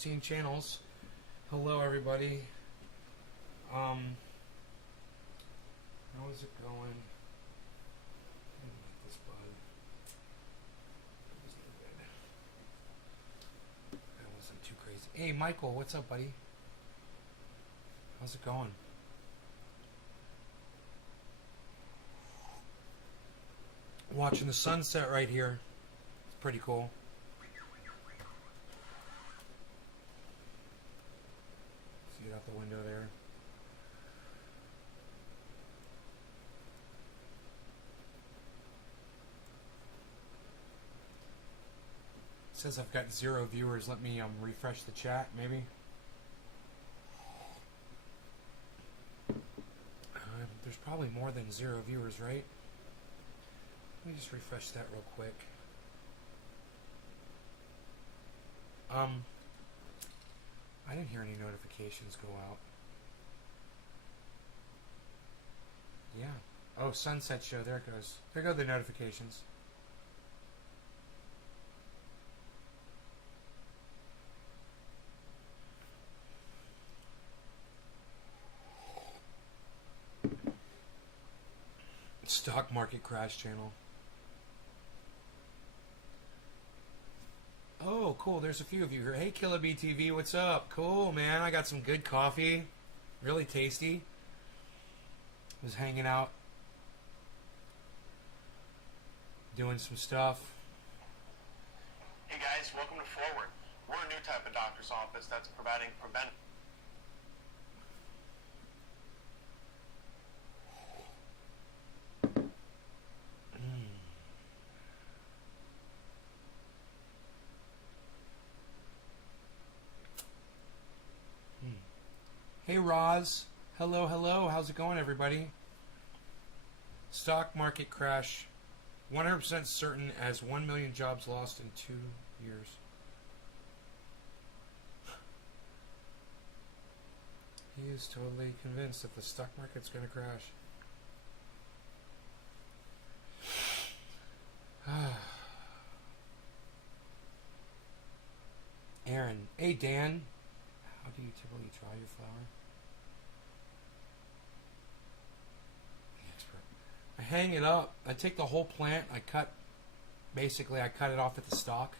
16 channels. Hello, everybody. How is it going? I didn't like this bud. It was no good. That wasn't too crazy. Hey, Michael, what's up, buddy? How's it going? Watching the sunset right here. It's pretty cool. See it out the window there. It says I've got 0 viewers. Let me refresh the chat, maybe. There's probably more than 0 viewers, right? Let me just refresh that real quick. I didn't hear any notifications go out. Yeah. Oh, sunset show. There it goes. There go the notifications. Stock market crash channel. Oh, cool. There's a few of you here. Hey, Killer BTV, what's up? Cool, man. I got some good coffee. Really tasty. Was hanging out. Doing some stuff. Hey, guys. Welcome to Forward. We're a new type of doctor's office that's providing preventive. Hey, Roz. Hello, hello. How's it going, everybody? Stock market crash. 100% certain as 1 million jobs lost in 2 years. He is totally convinced that the stock market's going to crash. Aaron. Hey, Dan. How do you typically dry your flower? I hang it up. I take the whole plant. I cut it off at the stalk,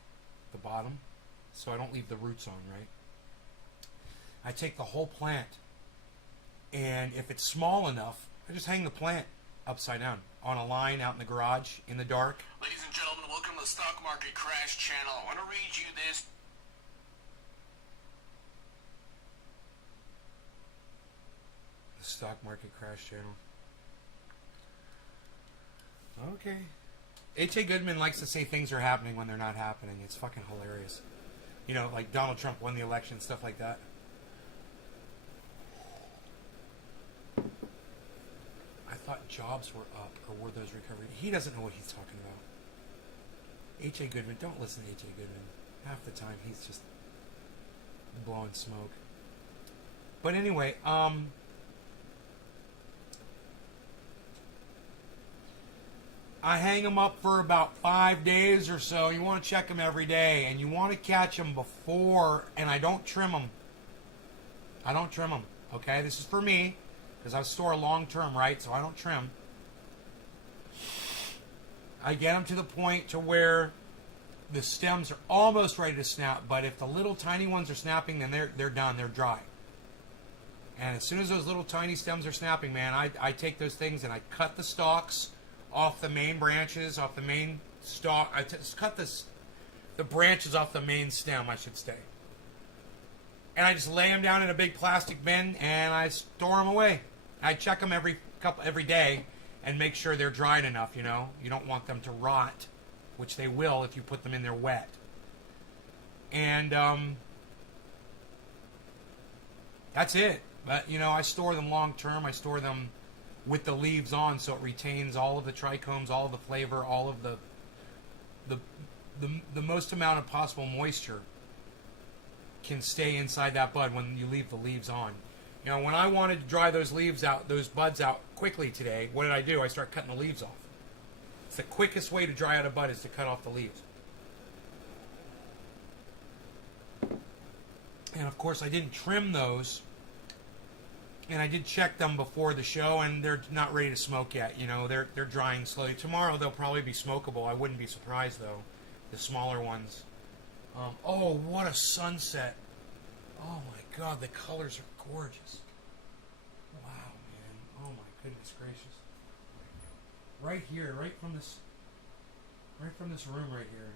the bottom, so I don't leave the roots on, right? I take the whole plant, and if it's small enough, I just hang the plant upside down on a line out in the garage in the dark. Ladies and gentlemen, welcome to the Stock Market Crash Channel. I want to read you this. The stock market crash channel. Okay. H.A. Goodman likes to say things are happening when they're not happening. It's fucking hilarious. You know, like Donald Trump won the election, stuff like that. I thought jobs were up, or were those recovery? He doesn't know what he's talking about. H.A. Goodman, don't listen to H.A. Goodman. Half the time he's just blowing smoke. But anyway, I hang them up for about 5 days or so. You want to check them every day, and you want to catch them before, and I don't trim them. I don't trim them, okay? This is for me, because I store long term, right? So I don't trim. I get them to the point to where the stems are almost ready to snap, but if the little tiny ones are snapping, then they're done. They're dry. And as soon as those little tiny stems are snapping, man, I take those things and I cut the stalks off the main branches, off the main stalk. I cut the branches off the main stem, I should say. And I just lay them down in a big plastic bin and I store them away. I check them every day and make sure they're dried enough, you know. You don't want them to rot, which they will if you put them in there wet. And that's it. But, you know, I store them long term. I store them with the leaves on, so it retains all of the trichomes, all of the flavor, all of the most amount of possible moisture can stay inside that bud when you leave the leaves on. You know, when I wanted to dry those leaves out, those buds out quickly today, what did I do? I started cutting the leaves off. It's the quickest way to dry out a bud is to cut off the leaves. And of course, I didn't trim those. And I did check them before the show, and they're not ready to smoke yet. You know, they're drying slowly. Tomorrow they'll probably be smokable. I wouldn't be surprised though. The smaller ones. Oh, what a sunset! Oh my God, the colors are gorgeous. Wow, man. Oh my goodness gracious. Right here, right from this room right here.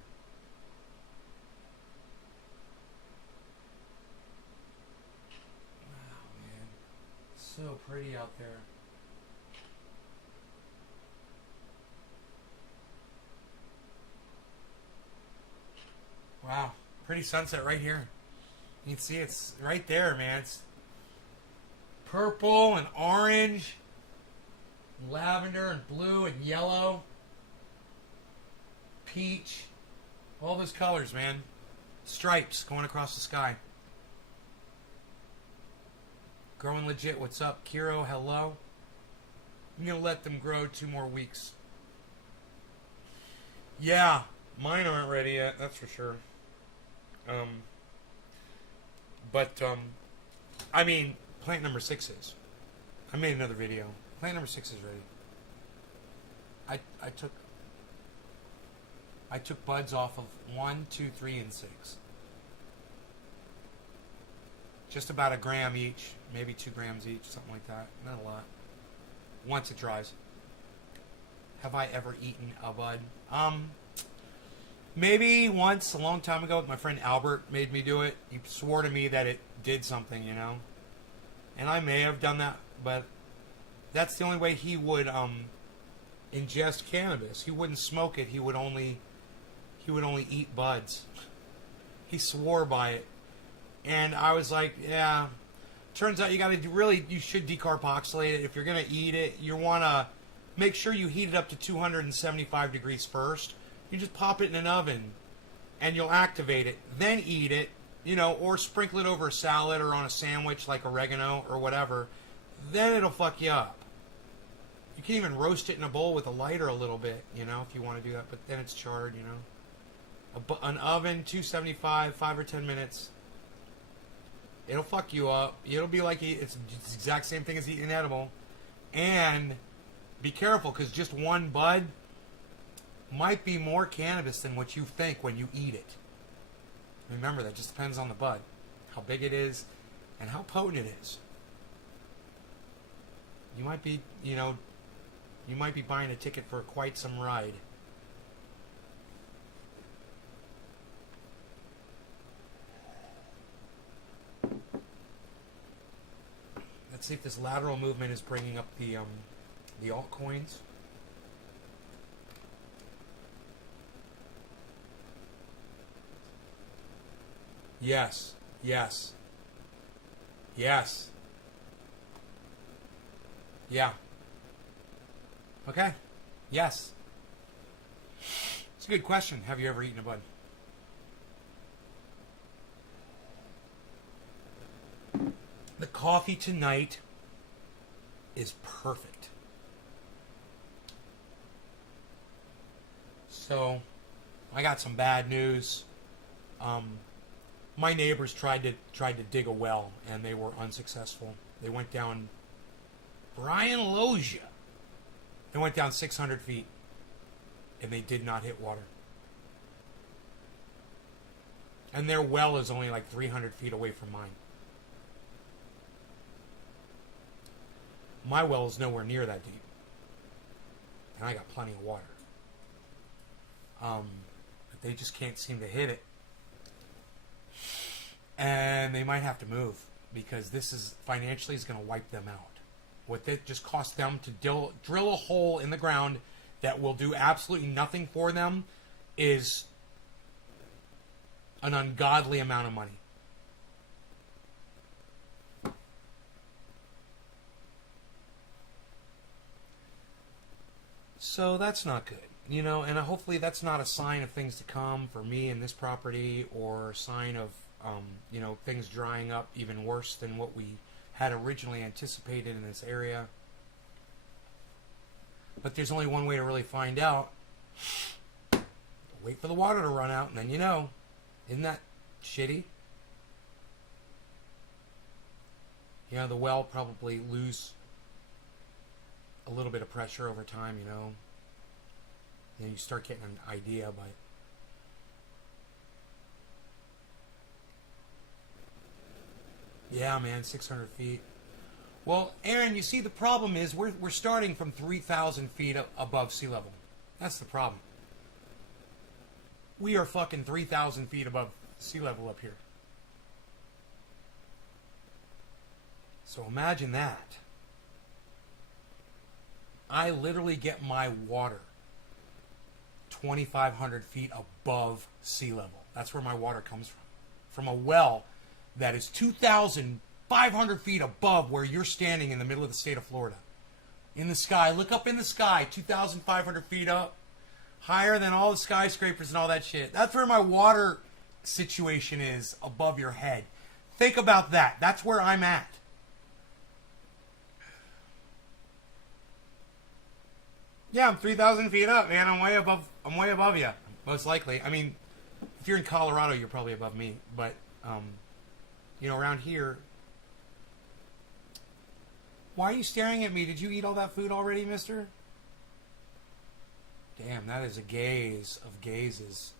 Wow, man. So pretty out there. Wow, pretty sunset right here. You can see it's right there, man. It's purple and orange, and lavender and blue and yellow, peach, all those colors, man. Stripes going across the sky. Growing legit. What's up, Kiro? Hello. I'm gonna let them grow 2 more weeks. Yeah, mine aren't ready yet. That's for sure. I mean, plant number 6 is. I made another video. Plant number 6 is ready. I took buds off of 1, 2, 3, and 6. Just about a gram each, maybe 2 grams each, something like that. Not a lot. Once it dries. Have I ever eaten a bud? Maybe once, a long time ago, my friend Albert made me do it. He swore to me that it did something, you know. And I may have done that, but that's the only way he would ingest cannabis. He wouldn't smoke it. He would only eat buds. He swore by it. And I was like, yeah. Turns out you should decarboxylate it. If you're going to eat it, you want to make sure you heat it up to 275 degrees first. You just pop it in an oven and you'll activate it. Then eat it, you know, or sprinkle it over a salad or on a sandwich like oregano or whatever. Then it'll fuck you up. You can even roast it in a bowl with a lighter a little bit, you know, if you want to do that. But then it's charred, you know. An oven, 275, 5 or 10 minutes. It'll fuck you up. It'll be like it's the exact same thing as eating an edible. And be careful, because just one bud might be more cannabis than what you think when you eat it. Remember, that just depends on the bud. How big it is and how potent it is. You might be, buying a ticket for quite some ride. Let's see if this lateral movement is bringing up the altcoins. Yes. Yes. Yes. Yeah. Okay. Yes. It's a good question. Have you ever eaten a bud? The coffee tonight is perfect. So, I got some bad news. My neighbors tried to dig a well, and they were unsuccessful. They went down Brian Logia. They went down 600 feet, and they did not hit water. And their well is only like 300 feet away from mine. My well is nowhere near that deep. And I got plenty of water. But they just can't seem to hit it. And they might have to move, because this is financially is going to wipe them out. What it just cost them to drill a hole in the ground that will do absolutely nothing for them is an ungodly amount of money. So that's not good, you know, and hopefully that's not a sign of things to come for me and this property, or a sign of, things drying up even worse than what we had originally anticipated in this area. But there's only one way to really find out. Wait for the water to run out, and then you know. Isn't that shitty? Yeah, the well probably lose a little bit of pressure over time, you know. Then you start getting an idea, but yeah, man, 600 feet. Well, Aaron, you see, the problem is we're starting from 3,000 feet above sea level. That's the problem. We are fucking 3,000 feet above sea level up here. So imagine that. I literally get my water 2,500 feet above sea level. That's where my water comes from. From a well that is 2,500 feet above where you're standing in the middle of the state of Florida. In the sky. Look up in the sky. 2,500 feet up. Higher than all the skyscrapers and all that shit. That's where my water situation is, above your head. Think about that. That's where I'm at. Yeah, I'm 3,000 feet up, man. I'm way above you, most likely. I mean, if you're in Colorado, you're probably above me. But, you know, around here... Why are you staring at me? Did you eat all that food already, mister? Damn, that is a gaze of gazes.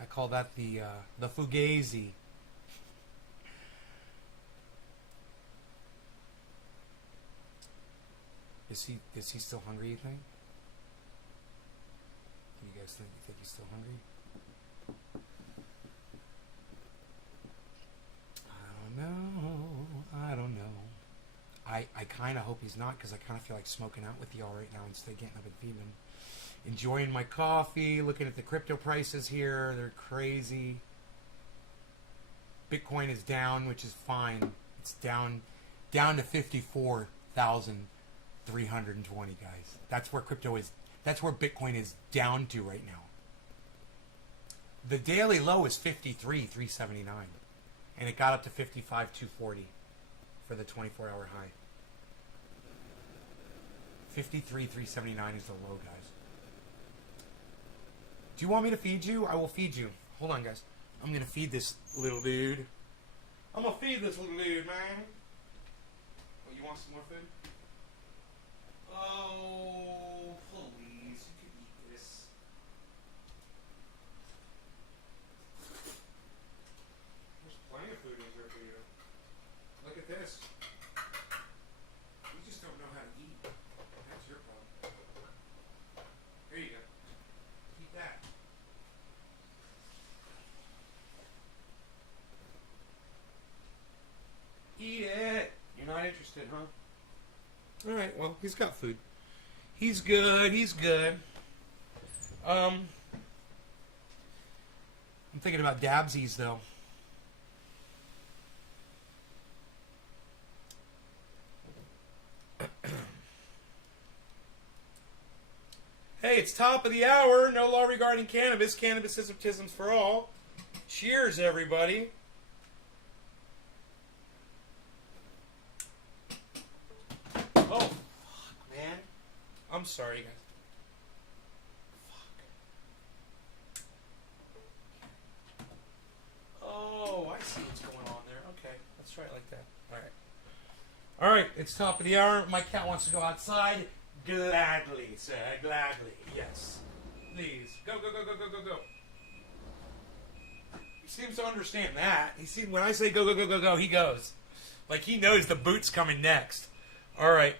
I call that the fugazi. Is he still hungry, you think? Do you guys think he's still hungry? I don't know. I kind of hope he's not, because I kind of feel like smoking out with y'all right now instead of getting up and feeding him. Enjoying my coffee, looking at the crypto prices here. They're crazy. Bitcoin is down, which is fine. It's down to 54,320, guys. That's where crypto is. That's where Bitcoin is down to right now. The daily low is 53,379. And it got up to 55,240 for the 24-hour high. 53,379 is the low, guys. Do you want me to feed you? I will feed you. Hold on, guys. I'm going to feed this little dude. I'm going to feed this little dude, man. Oh, you want some more food? Oh, please. You can eat this. There's plenty of food in here for you. Look at this. You just don't know how to eat. That's your problem. Here you go. Eat that. Eat it. You're not interested, huh? Alright, well, he's got food. He's good. He's good. I'm thinking about dabsies, though. Hey, it's top of the hour. No law regarding cannabis. Cannabis ism for all. Cheers, everybody. Oh, fuck, man. I'm sorry, guys. Fuck. Oh, I see what's going on there. Okay, let's try it like that. All right. All right, it's top of the hour. My cat wants to go outside. Gladly, sir. Gladly. Yes. Please. Go, go, go, go, go, go, go. He seems to understand that. He seems, when I say go, go, go, go, go, he goes. Like he knows the boot's coming next. All right.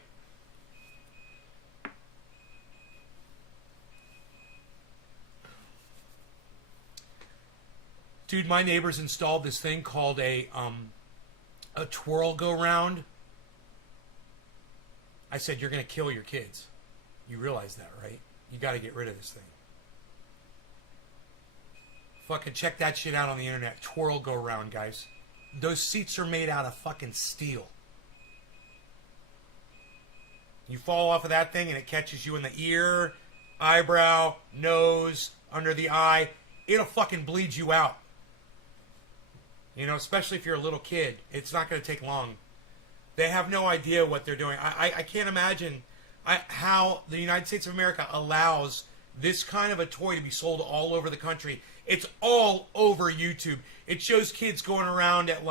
Dude, my neighbors installed this thing called a twirl go round. I said, you're going to kill your kids. You realize that, right? You got to get rid of this thing. Fucking check that shit out on the internet. Twirl go round, guys. Those seats are made out of fucking steel. You fall off of that thing and it catches you in the ear, eyebrow, nose, under the eye. It'll fucking bleed you out. You know, especially if you're a little kid. It's not going to take long. They have no idea what they're doing. I can't imagine how the United States of America allows this kind of a toy to be sold all over the country. It's all over YouTube. It shows kids going around at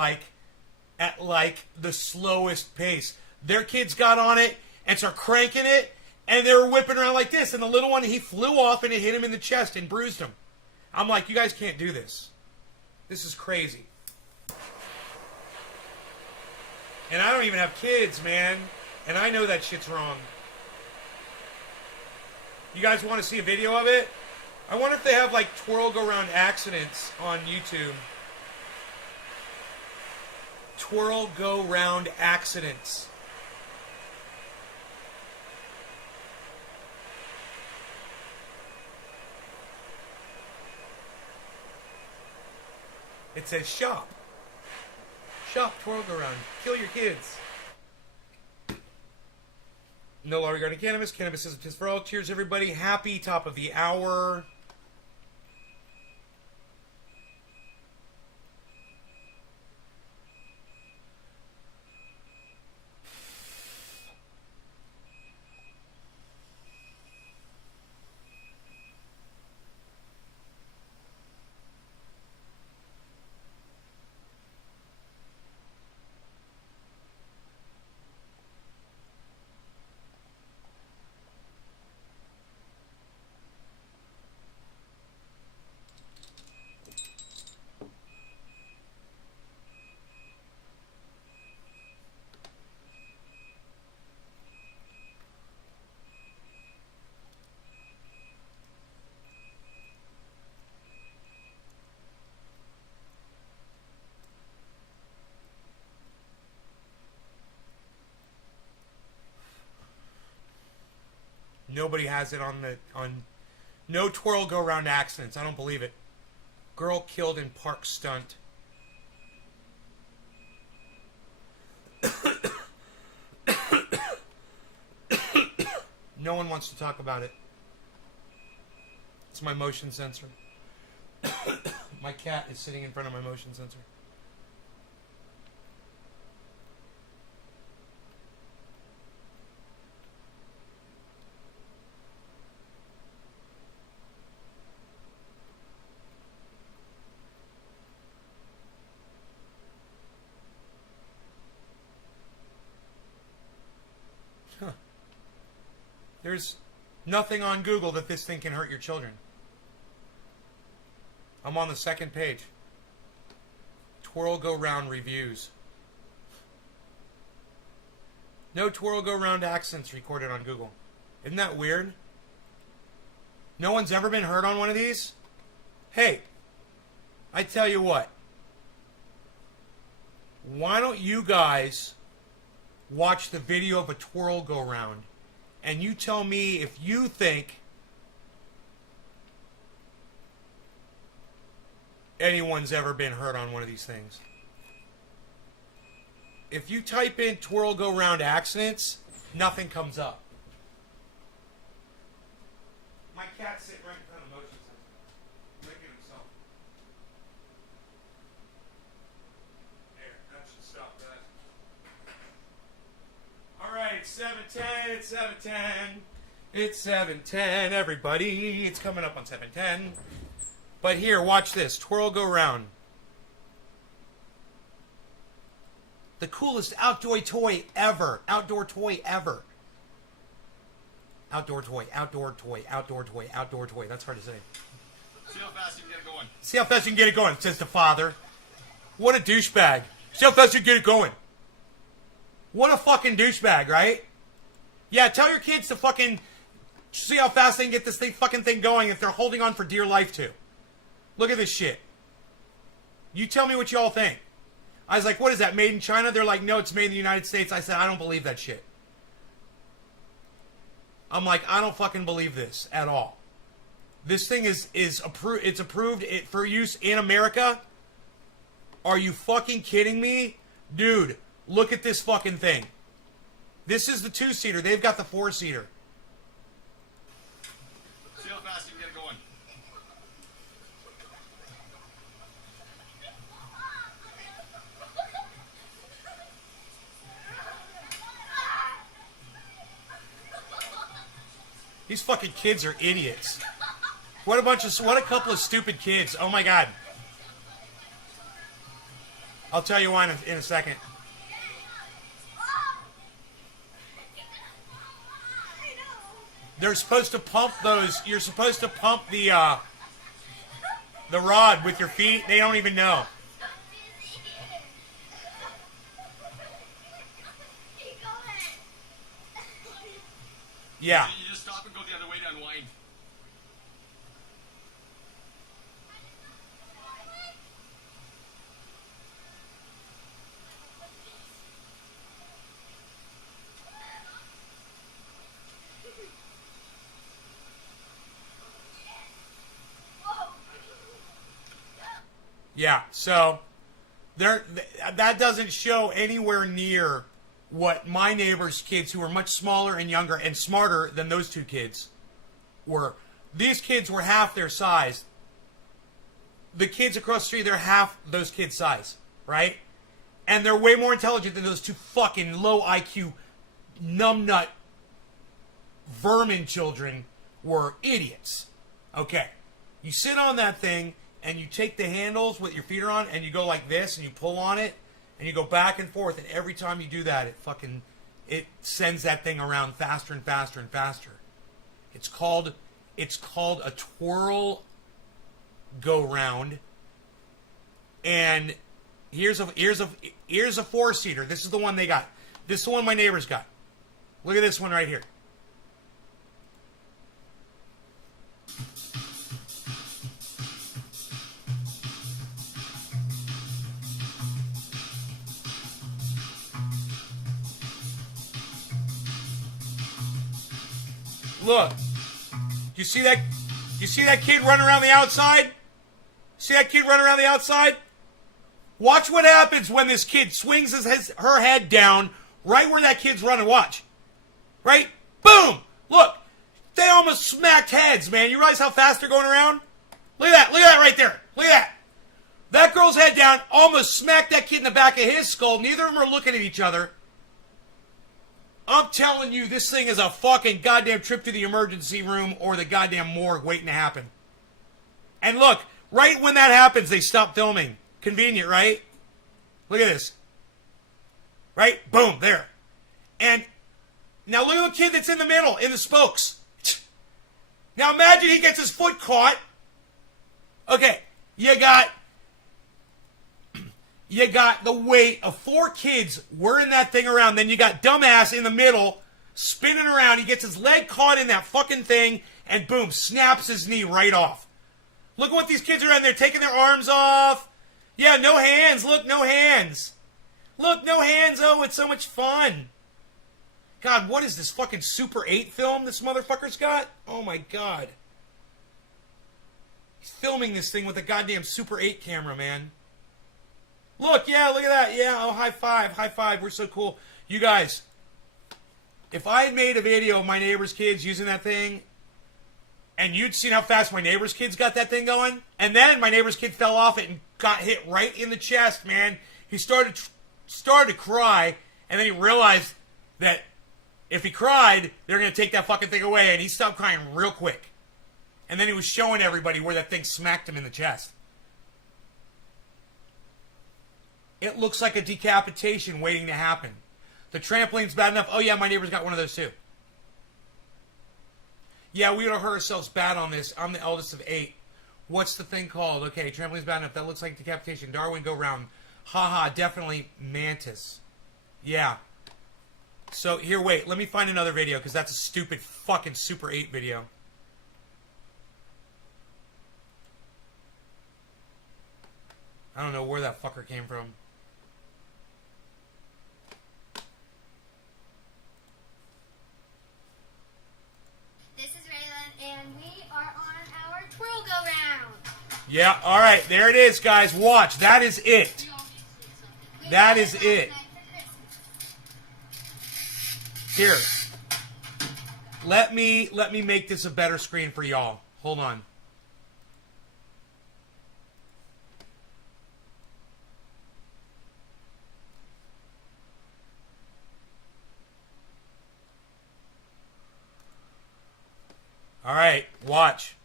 at like the slowest pace. Their kids got on it and started cranking it, and they were whipping around like this. And the little one, he flew off and it hit him in the chest and bruised him. I'm like, you guys can't do this. This is crazy. And I don't even have kids, man. And I know that shit's wrong. You guys want to see a video of it? I wonder if they have like twirl go round accidents on YouTube. Twirl go round accidents. It says shop. Shop twirl go round. Kill your kids. No law regarding cannabis. Cannabis is a piss for all. Cheers, everybody. Happy top of the hour. Nobody has it on no twirl go round accidents. I don't believe it. Girl killed in park stunt. No one wants to talk about it. It's my motion sensor. My cat is sitting in front of my motion sensor. There's nothing on Google that this thing can hurt your children. I'm on the second page. Twirl go round reviews. No twirl go round accidents recorded on Google. Isn't that weird? No one's ever been hurt on one of these? Hey, I tell you what. Why don't you guys watch the video of a twirl go round? And you tell me if you think anyone's ever been hurt on one of these things. If you type in twirl go round accidents, nothing comes up. My cat's sitting right in front of the motion sensor, licking himself. There, that should stop that. Alright, it's 7:10, it's 7:10. It's 7:10, everybody. It's coming up on 7:10. But here, watch this. Twirl go round. The coolest outdoor toy ever. Outdoor toy ever. Outdoor toy, outdoor toy, outdoor toy, outdoor toy. That's hard to say. See how fast you can get it going. See how fast you can get it going, says the father. What a douchebag. See how fast you can get it going. What a fucking douchebag, right? Yeah, tell your kids to fucking see how fast they can get this fucking thing going if they're holding on for dear life to. Look at this shit. You tell me what y'all think. I was like, what is that, made in China? They're like, no, it's made in the United States. I said, I don't believe that shit. I'm like, I don't fucking believe this at all. This thing is approved. It's approved for use in America. Are you fucking kidding me? Dude, look at this fucking thing. This is the 2-seater. They've got the 4-seater. See how fast you can get it going. These fucking kids are idiots. What a couple of stupid kids. Oh my god. I'll tell you why in a second. They're supposed to pump those. You're supposed to pump the rod with your feet. They don't even know. Yeah. You just stop and go the other way to unwind. Yeah, so there that doesn't show anywhere near what my neighbor's kids, who were much smaller and younger and smarter than those two kids, were. These kids were half their size. The kids across the street, they're half those kids' size, right? And they're way more intelligent than those two fucking low IQ, numbnut, vermin children were idiots. Okay, you sit on that thing and you take the handles with your feet are on and you go like this and you pull on it and you go back and forth, and every time you do that, it sends that thing around faster and faster and faster. It's called a twirl go round. And here's a 4-seater. This is the one they got. This is the one my neighbors got. Look at this one right here. Look. You see that? You see that kid running around the outside? See that kid running around the outside? Watch what happens when this kid swings her head down right where that kid's running. Watch. Right? Boom! Look. They almost smacked heads, man. You realize how fast they're going around? Look at that. Look at that right there. Look at that. That girl's head down almost smacked that kid in the back of his skull. Neither of them are looking at each other. I'm telling you, this thing is a fucking goddamn trip to the emergency room or the goddamn morgue waiting to happen. And look, right when that happens, they stop filming. Convenient, right? Look at this. Right? Boom, there. And now look at the kid that's in the middle, in the spokes. Now imagine he gets his foot caught. Okay, you got the weight of 4 kids whirring that thing around. Then you got dumbass in the middle, spinning around. He gets his leg caught in that fucking thing, and boom, snaps his knee right off. Look at what these kids are in there, taking their arms off. Yeah, no hands. Look, no hands. Look, no hands. Oh, it's so much fun. God, what is this fucking Super 8 film this motherfucker's got? Oh my God. He's filming this thing with a goddamn Super 8 camera, man. Look, yeah, look at that. Yeah, oh, high five, high five. We're so cool. You guys, if I had made a video of my neighbor's kids using that thing, and you'd seen how fast my neighbor's kids got that thing going, and then my neighbor's kid fell off it and got hit right in the chest, man. He started to cry, and then he realized that if he cried, they're going to take that fucking thing away, and he stopped crying real quick. And then he was showing everybody where that thing smacked him in the chest. It looks like a decapitation waiting to happen. The trampoline's bad enough. Oh, yeah, my neighbor's got one of those, too. Yeah, we would have hurt ourselves bad on this. I'm the eldest of 8. What's the thing called? Okay, trampoline's bad enough. That looks like decapitation. Darwin, go round. Haha, definitely mantis. Yeah. So, here, wait. Let me find another video, because that's a stupid fucking Super 8 video. I don't know where that fucker came from. This is Raylan, and we are on our twirl go round. Yeah, alright, there it is, guys. Watch, that is it. That is it. Here. Let me make this a better screen for y'all. Hold on. All right, watch.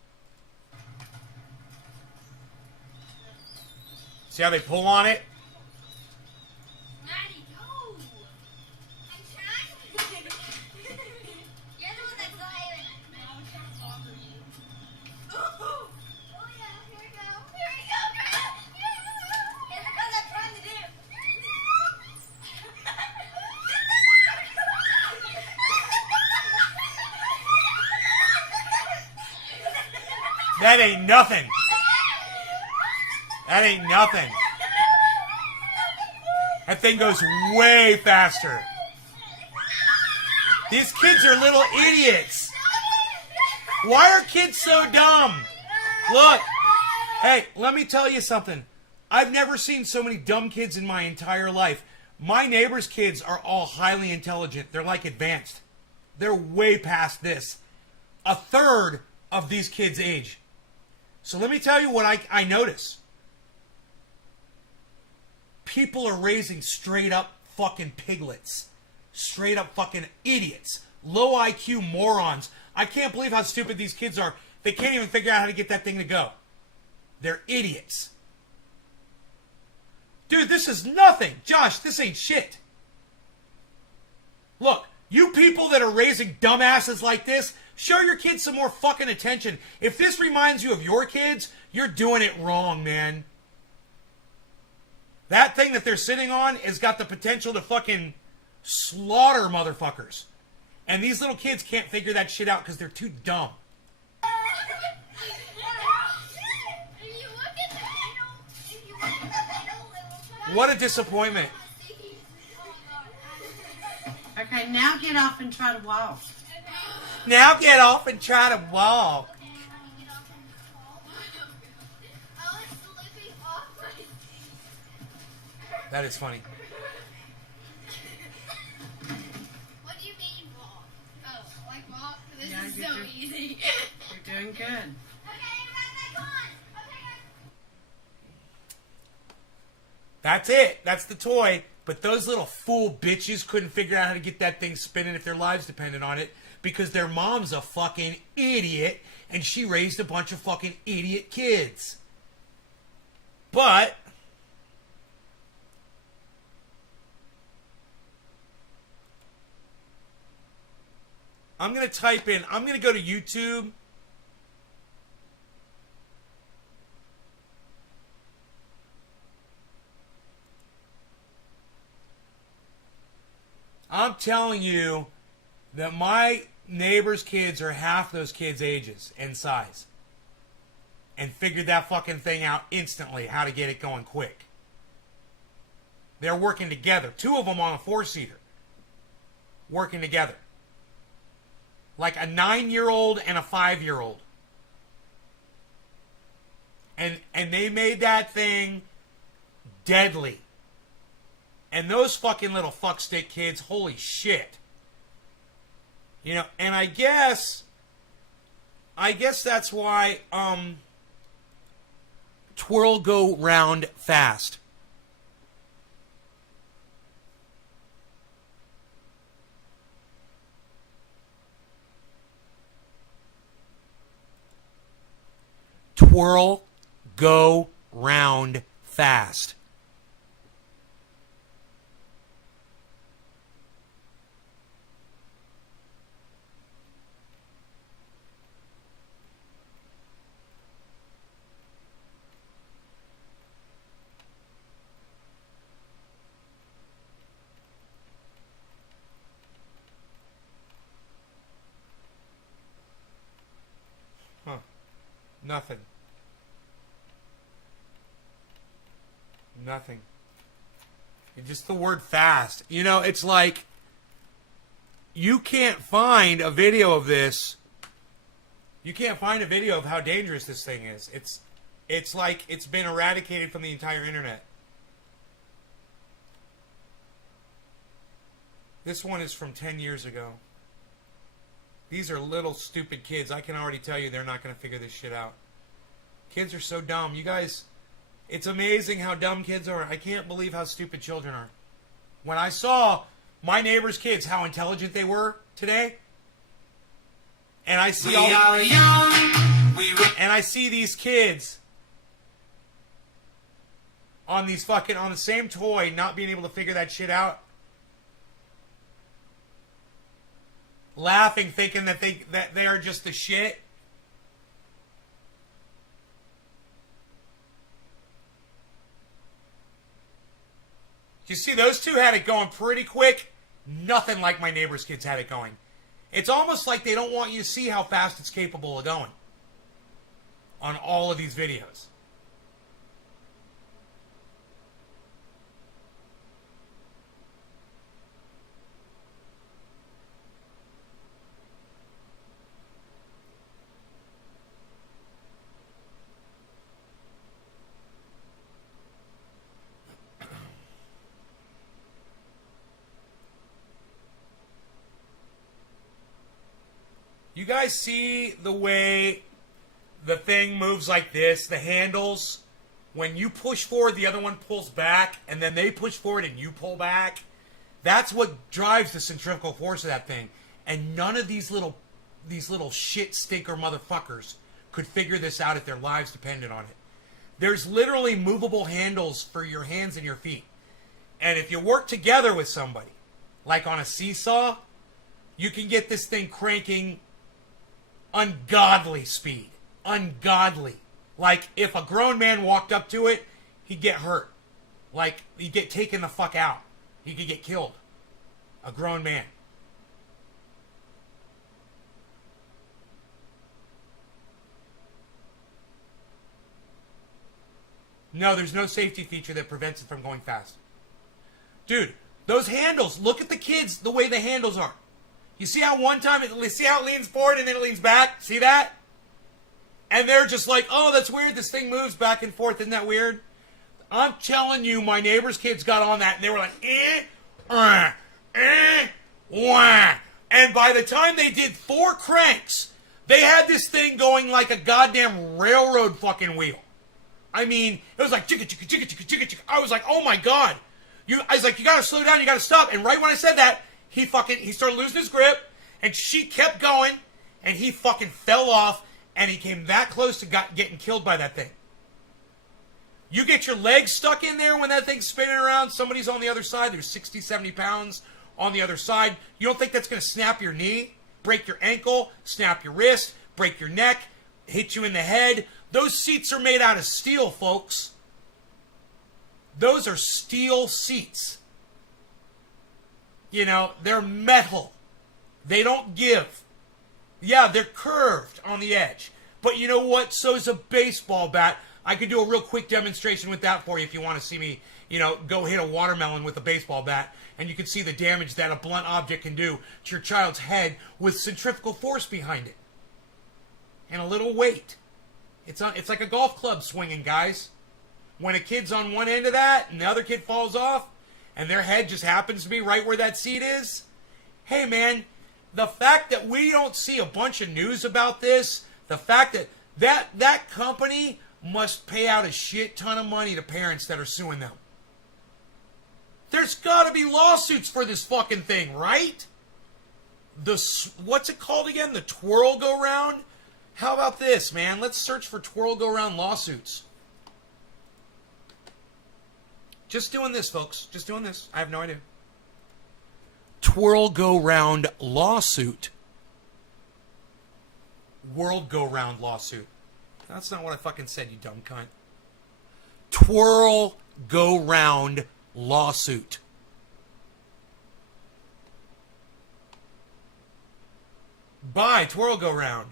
See how they pull on it? Maddie, go! I'm trying. You're the one that's lying. That ain't nothing. That ain't nothing. That thing goes way faster. These kids are little idiots. Why are kids so dumb? Look. Hey, let me tell you something. I've never seen so many dumb kids in my entire life. My neighbor's kids are all highly intelligent. They're like advanced. They're way past this. A third of these kids' age. So let me tell you what I notice. People are raising straight up fucking piglets. Straight up fucking idiots. Low IQ morons. I can't believe how stupid these kids are. They can't even figure out how to get that thing to go. They're idiots. Dude, this is nothing. Josh, this ain't shit. Look, you people that are raising dumbasses like this, show your kids some more fucking attention. If this reminds you of your kids, you're doing it wrong, man. That thing that they're sitting on has got the potential to fucking slaughter motherfuckers. And these little kids can't figure that shit out because they're too dumb. What a disappointment. Okay, now get off and try to walk. Now get off and try to walk. That is funny. What do you mean walk? Oh, like walk? This Yeah, is you're so doing- easy. You're doing good. Okay, everybody back on. Okay. That's it. That's the toy. But those little fool bitches couldn't figure out how to get that thing spinning if their lives depended on it because their mom's a fucking idiot and she raised a bunch of fucking idiot kids. But I'm going to type in, I'm going to go to YouTube. I'm telling you that my neighbor's kids are half those kids' ages and size. And figured that fucking thing out instantly, how to get it going quick. They're working together. 2 of them on a 4-seater. Working together. Like a 9-year-old and a 5-year-old. And they made that thing deadly. And those fucking little fuckstick kids, holy shit. You know, and I guess that's why, twirl go round fast. Twirl go round fast. Huh. Nothing. Nothing. Just the word fast. You know, it's like you can't find a video of this. You can't find a video of how dangerous this thing is. It's like it's been eradicated from the entire internet. This one is from 10 years ago. These are little stupid kids. I can already tell you they're not going to figure this shit out. Kids are so dumb. You guys, it's amazing how dumb kids are. I can't believe how stupid children are. When I saw my neighbor's kids, how intelligent they were today, and I see and I see these kids on these fucking, on the same toy, not being able to figure that shit out, laughing, thinking that they are just the shit. You see, those two had it going pretty quick. Nothing like my neighbor's kids had it going. It's almost like they don't want you to see how fast it's capable of going. on all of these videos. You guys see the way the thing moves like this? The handles, when you push forward, the other one pulls back, and then they push forward and you pull back. That's what drives the centrifugal force of that thing. And none of these little shit stinker motherfuckers could figure this out if their lives depended on it. There's literally movable handles for your hands and your feet. And if you work together with somebody, like on a seesaw, you can get this thing cranking ungodly speed. Ungodly. Like, if a grown man walked up to it, he'd get hurt. Like, he'd get taken the fuck out. He could get killed. A grown man. No, there's no safety feature that prevents it from going fast. Dude, those handles, look at the kids, the way the handles are. You see how one time, see how it leans forward and then it leans back? See that? And they're just like, oh, that's weird. This thing moves back and forth. Isn't that weird? I'm telling you, my neighbor's kids got on that and they were like, wah. And by the time they did 4 cranks, they had this thing going like a goddamn railroad fucking wheel. I mean, it was like, chicka, chicka, chicka, chicka, chicka, chicka. I was like, oh my God. I was like, you gotta slow down, you gotta stop. And right when I said that, he started losing his grip, and she kept going, and he fucking fell off, and he came that close to getting killed by that thing. You get your legs stuck in there when that thing's spinning around, somebody's on the other side, there's 60, 70 pounds on the other side. You don't think that's going to snap your knee, break your ankle, snap your wrist, break your neck, hit you in the head? Those seats are made out of steel, folks. Those are steel seats. You know, they're metal. They don't give. Yeah, they're curved on the edge. But you know what? So is a baseball bat. I could do a real quick demonstration with that for you if you want to see me, go hit a watermelon with a baseball bat. And you can see the damage that a blunt object can do to your child's head with centrifugal force behind it. And a little weight. It's like a golf club swinging, guys. When a kid's on one end of that and the other kid falls off, and their head just happens to be right where that seat is. Hey, man, the fact that we don't see a bunch of news about this, the fact that company must pay out a shit ton of money to parents that are suing them. There's got to be lawsuits for this fucking thing, right? What's it called again? The twirl go round? How about this, man? Let's search for twirl go round lawsuits. Just doing this, folks. Just doing this. I have no idea. Twirl go round lawsuit. World go round lawsuit. That's not what I fucking said, you dumb cunt. Twirl go round lawsuit. Buy twirl go round.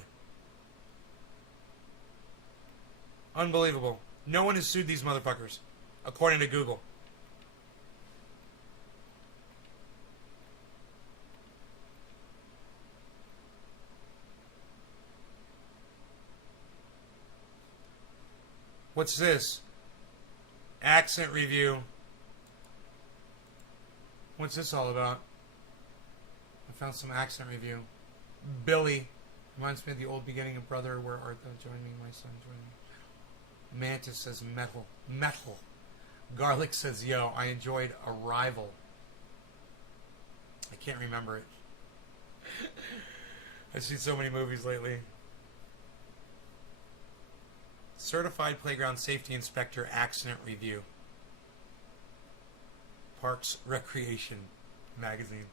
Unbelievable. No one has sued these motherfuckers, according to Google. What's this? Accent review. What's this all about? I found some accent review. Billy. Reminds me of the old beginning of Brother, where art thou? Join me, my son, join me. Mantis says metal. Metal. Garlic says, yo, I enjoyed Arrival. I can't remember it. I've seen so many movies lately. Certified Playground Safety Inspector Accident Review. Parks Recreation Magazine.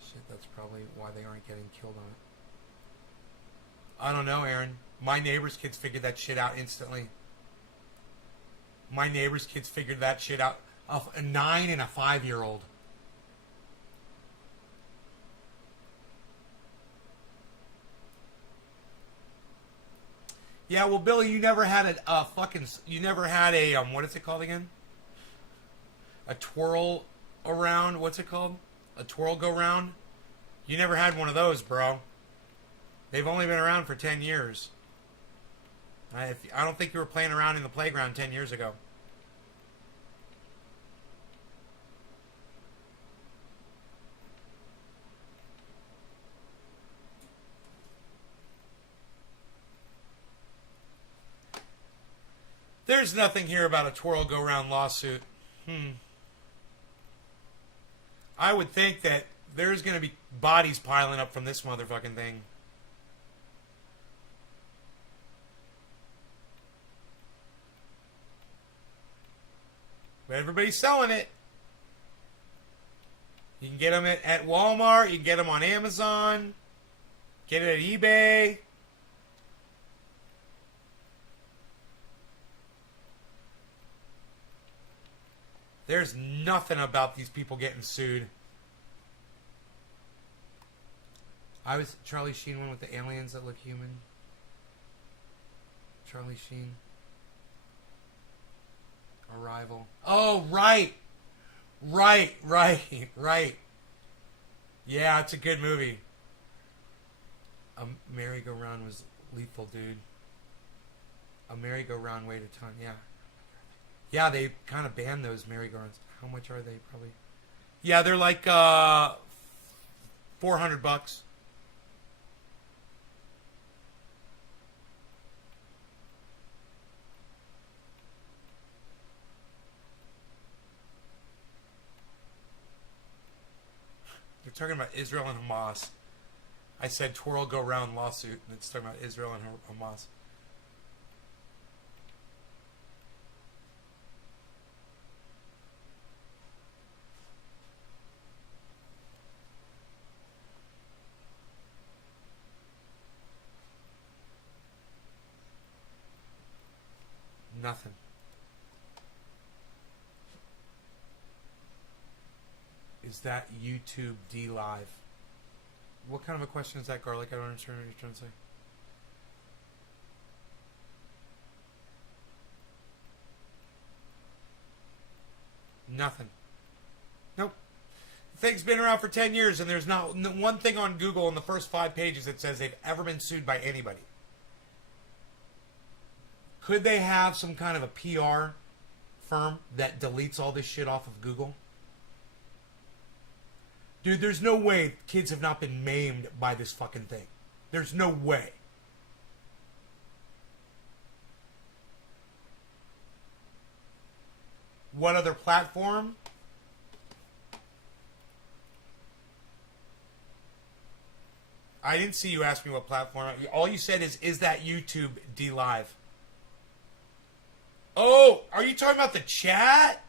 Shit, that's probably why they aren't getting killed on it. I don't know, Aaron. My neighbor's kids figured that shit out instantly. My neighbor's kids figured that shit out. A 9 and a 5-year-old. Yeah, well, Billy, you never had you never had a, what is it called again? A twirl around, what's it called? A twirl go round? You never had one of those, bro. They've only been around for 10 years. I don't think you were playing around in the playground 10 years ago. There's nothing here about a twirl go round lawsuit. I would think that there's going to be bodies piling up from this motherfucking thing. But everybody's selling it. You can get them at Walmart. You can get them on Amazon. Get it at eBay. There's nothing about these people getting sued. I was Charlie Sheen one with the aliens that look human. Charlie Sheen. Arrival. Oh, right. Right. Yeah, it's a good movie. A merry-go-round was lethal, dude. A merry-go-round weighed a ton, yeah. Yeah, they kind of banned those merry-go-rounds. How much are they, probably? Yeah, they're like $400. They're talking about Israel and Hamas. I said twirl go round lawsuit, and it's talking about Israel and Hamas. Nothing. Is that YouTube D Live? What kind of a question is that, Garlic? I don't understand what you're trying to say. Nothing. Nope. The thing's been around for 10 years, and there's not one thing on Google in the first 5 pages that says they've ever been sued by anybody. Could they have some kind of a PR firm that deletes all this shit off of Google? Dude, there's no way kids have not been maimed by this fucking thing. There's no way. What other platform? I didn't see you ask me what platform. All you said is that YouTube D Live? Oh, are you talking about the chat?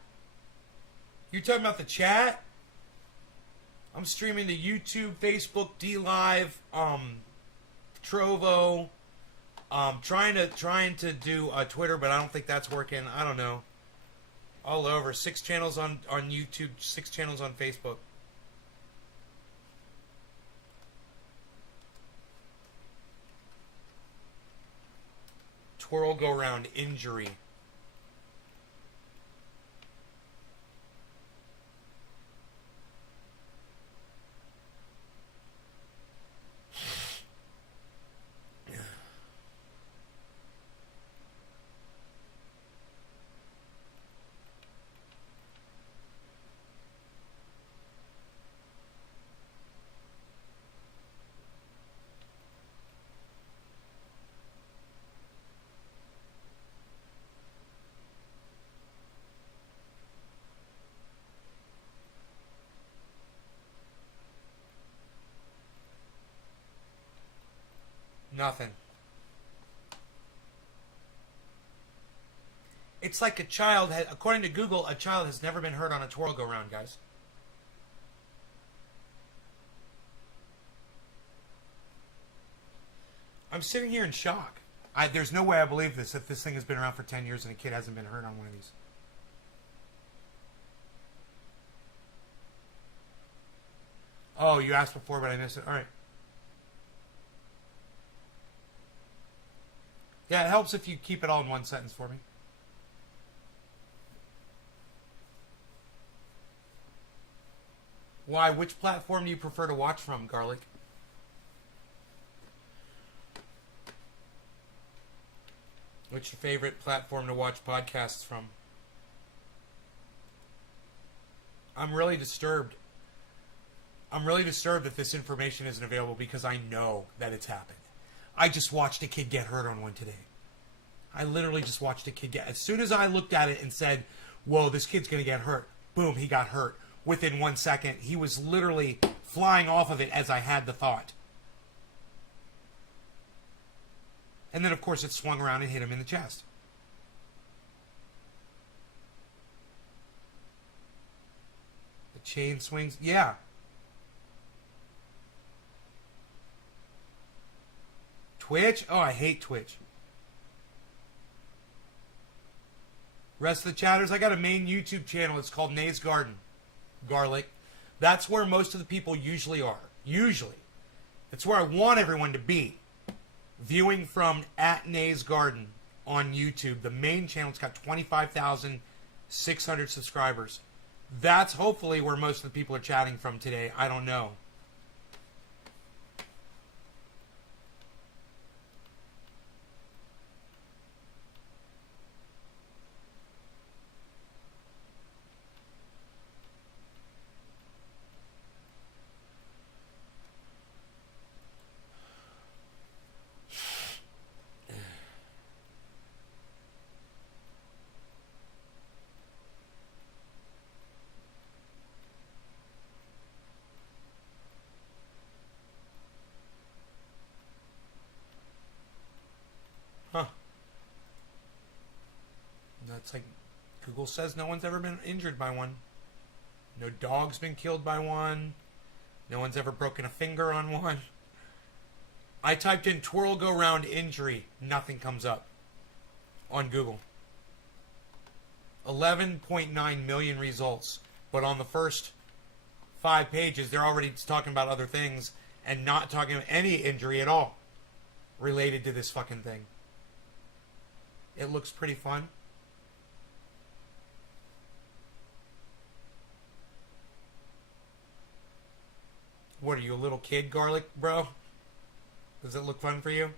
You're talking about the chat? I'm streaming to YouTube, Facebook, D Live, Trovo. Trying to do Twitter, but I don't think that's working. I don't know. All over. 6 channels on YouTube, 6 channels on Facebook. Twirl go round injury. Nothing. It's like a child, according to Google, a child has never been hurt on a twirl go round, guys. I'm sitting here in shock. There's no way I believe this, that this thing has been around for 10 years and a kid hasn't been hurt on one of these. Oh, you asked before, but I missed it. All right. Yeah, it helps if you keep it all in one sentence for me. Why? Which platform do you prefer to watch from, Garlic? What's your favorite platform to watch podcasts from? I'm really disturbed. I'm really disturbed that this information isn't available because I know that it's happened. I just watched a kid get hurt on one today. I literally just watched a kid get... As soon as I looked at it and said, whoa, this kid's going to get hurt, boom, he got hurt. Within 1 second, he was literally flying off of it as I had the thought. And then, of course, it swung around and hit him in the chest. The chain swings. Yeah. Twitch? Oh, I hate Twitch. Rest of the chatters, I got a main YouTube channel. It's called Nay's Garden. Garlic. That's where most of the people usually are. Usually. It's where I want everyone to be. Viewing from @Nay's Garden on YouTube. The main channel's got 25,600 subscribers. That's hopefully where most of the people are chatting from today. I don't know. Huh. That's like Google says no one's ever been injured by one. No dog's been killed by one. No one's ever broken a finger on one. I typed in twirl go round injury. Nothing comes up on Google. 11.9 million results. But on the first 5 pages, they're already talking about other things and not talking about any injury at all related to this fucking thing. It looks pretty fun. What are you, a little kid, Garlic, bro? Does it look fun for you?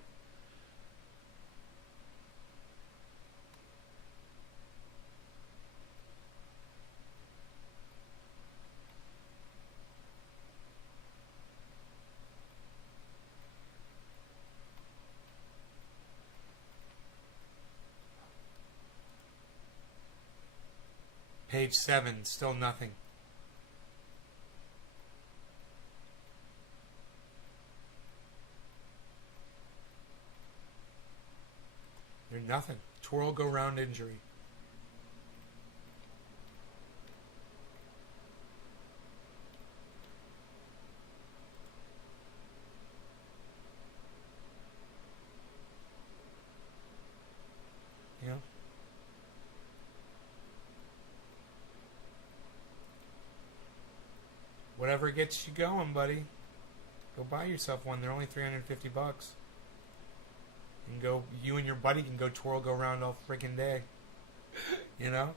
Page 7, still nothing. There's nothing. Twirl go round injury. Yeah. Whatever gets you going, buddy. Go buy yourself one. They're only $350. You can go. You and your buddy can go twirl go round all freaking day. You know.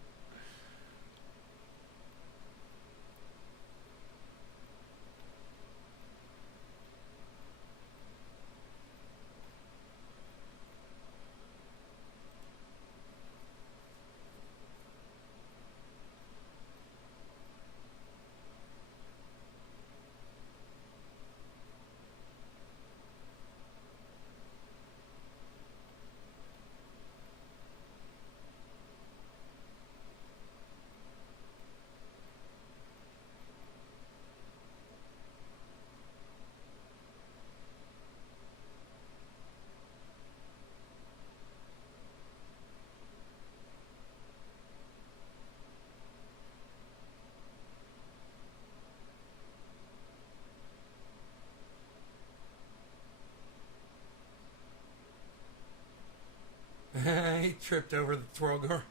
He tripped over the twirl go.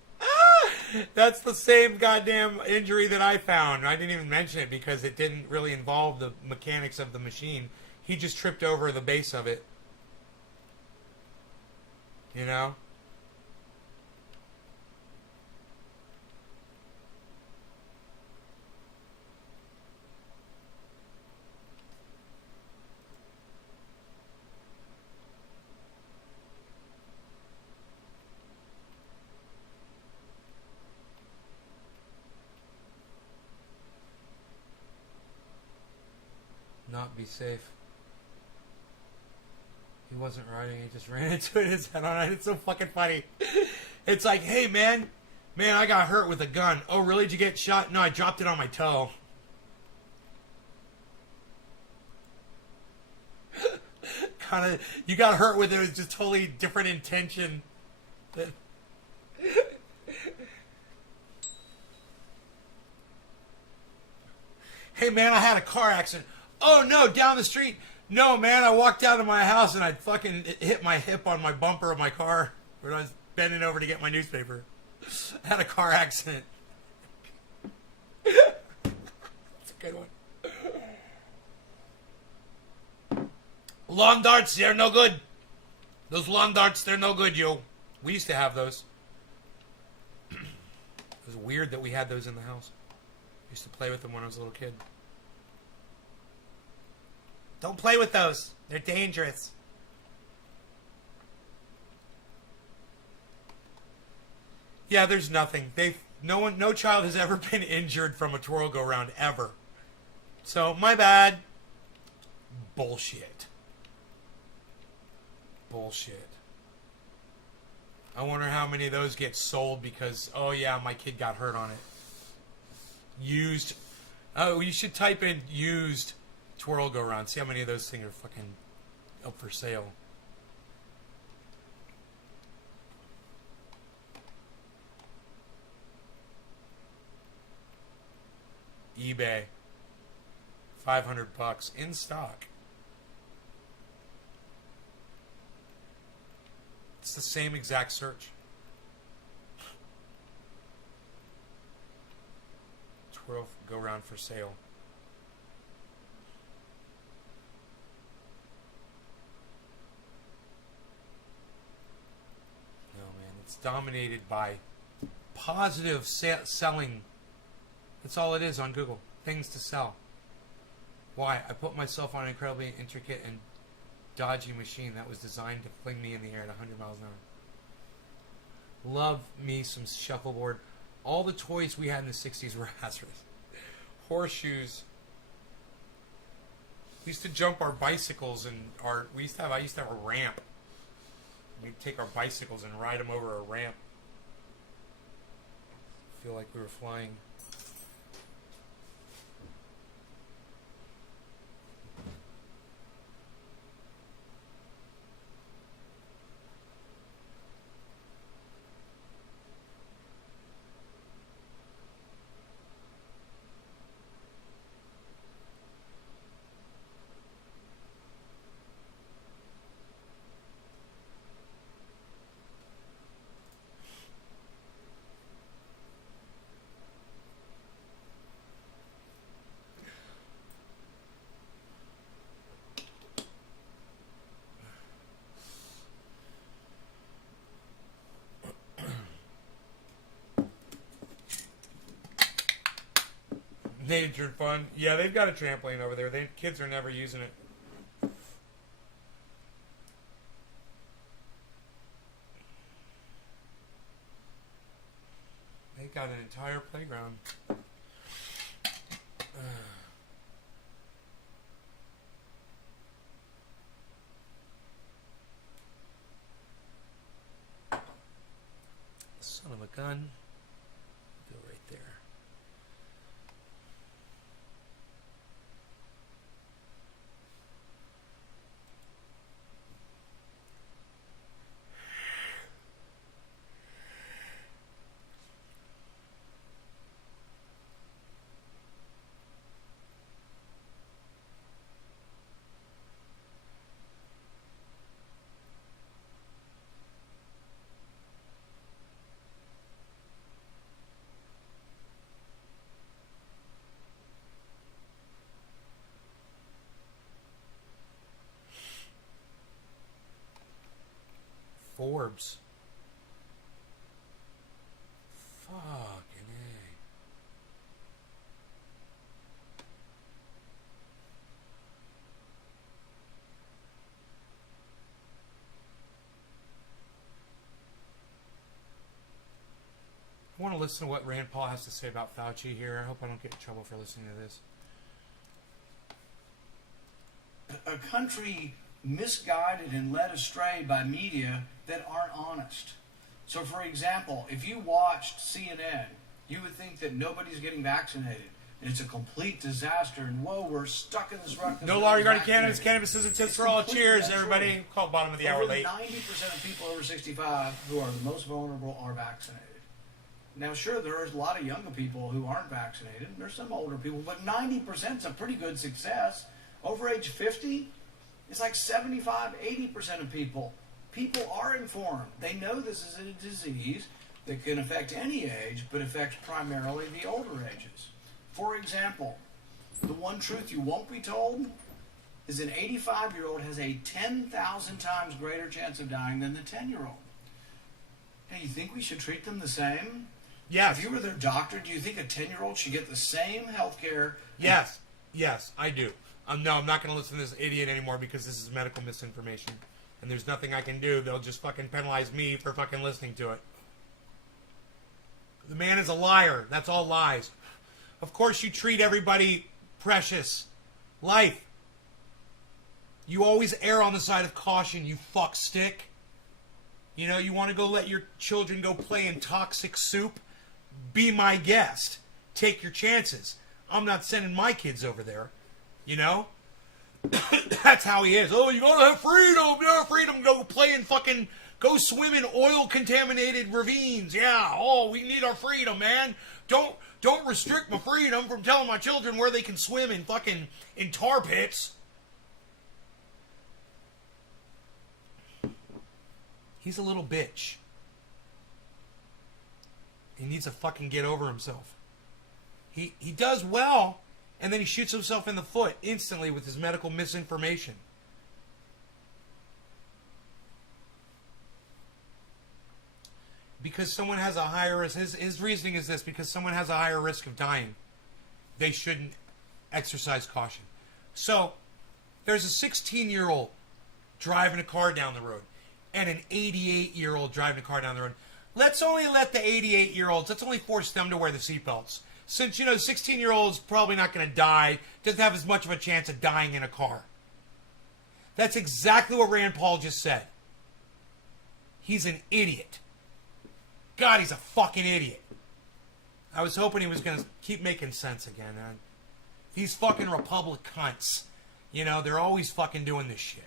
That's the same goddamn injury that I found. I didn't even mention it because it didn't really involve the mechanics of the machine. He just tripped over the base of it. You know? Not be safe. He wasn't riding, he just ran into it, his head on it. It's so fucking funny. It's like, hey man, I got hurt with a gun. Oh really, did you get shot? No, I dropped it on my toe. Kind of, you got hurt with it, it was just totally different intention. Hey man, I had a car accident. Oh no, down the street. No man, I walked out of my house and I fucking hit my hip on my bumper of my car when I was bending over to get my newspaper. I had a car accident. That's a good one. Lawn darts, they're no good. Those lawn darts, they're no good, yo. We used to have those. It was weird that we had those in the house. I used to play with them when I was a little kid. Don't play with those. They're dangerous. Yeah, there's nothing. No child has ever been injured from a twirl go round ever. So, my bad. Bullshit. Bullshit. I wonder how many of those get sold because, oh yeah, my kid got hurt on it. Used. Oh, you should type in used twirl go round. See how many of those things are fucking up for sale. eBay. $500 in stock. It's the same exact search. Twirl go round for sale. No man, it's dominated by positive selling. That's all it is on Google. Things to sell. Why? I put myself on an incredibly intricate and dodgy machine that was designed to fling me in the air at 100 miles an hour. Love me some shuffleboard. All the toys we had in the 60s were hazardous. Horseshoes. We used to jump our bicycles and I used to have a ramp. We'd take our bicycles and ride them over a ramp. Feel like we were flying. Nature fun. Yeah, they've got a trampoline over there. Kids are never using it. They've got an entire playground. Son of a gun. Go right there. orbs. Fucking A. I want to listen to what Rand Paul has to say about Fauci here. I hope I don't get in trouble for listening to this. A country misguided and led astray by media that aren't honest. So, for example, if you watched CNN, you would think that nobody's getting vaccinated. And it's a complete disaster. And whoa, we're stuck in this rut. No law regarding cannabis. Cannabis is a tip for all. Cheers, everybody. Call bottom of the hour Over late. 90% of people over 65 who are the most vulnerable are vaccinated. Now, sure, there's a lot of younger people who aren't vaccinated. There's some older people, but 90% is a pretty good success. Over age 50, it's like 75, 80% of people. People are informed. They know this is a disease that can affect any age, but affects primarily the older ages. For example, the one truth you won't be told is an 85-year-old has a 10,000 times greater chance of dying than the 10-year-old. Now, you think we should treat them the same? Yes. If you were their doctor, do you think a 10-year-old should get the same health care? Yes. Yes, I do. No, I'm not going to listen to this idiot anymore because this is medical misinformation. And there's nothing I can do. They'll just fucking penalize me for fucking listening to it. The man is a liar. That's all lies. Of course you treat everybody precious. Life. You always err on the side of caution, you fuck stick. You know, you want to go let your children go play in toxic soup? Be my guest. Take your chances. I'm not sending my kids over there. You know? That's how he is. Oh, you gotta have freedom. You have freedom to go play in fucking... Go swim in oil-contaminated ravines. Yeah. Oh, we need our freedom, man. Don't restrict my freedom from telling my children where they can swim in fucking... in tar pits. He's a little bitch. He needs to fucking get over himself. He does well, and then he shoots himself in the foot instantly with his medical misinformation. Because someone has a higher risk, his reasoning is this, because someone has a higher risk of dying, they shouldn't exercise caution. So, there's a 16-year-old driving a car down the road, and an 88-year-old driving a car down the road. Let's only let the 88-year-olds, let's only force them to wear the seatbelts. Since, you know, the 16-year-old's probably not going to die, doesn't have as much of a chance of dying in a car. That's exactly what Rand Paul just said. He's an idiot. God, he's a fucking idiot. I was hoping he was going to keep making sense again. These fucking Republic cunts, you know, they're always fucking doing this shit.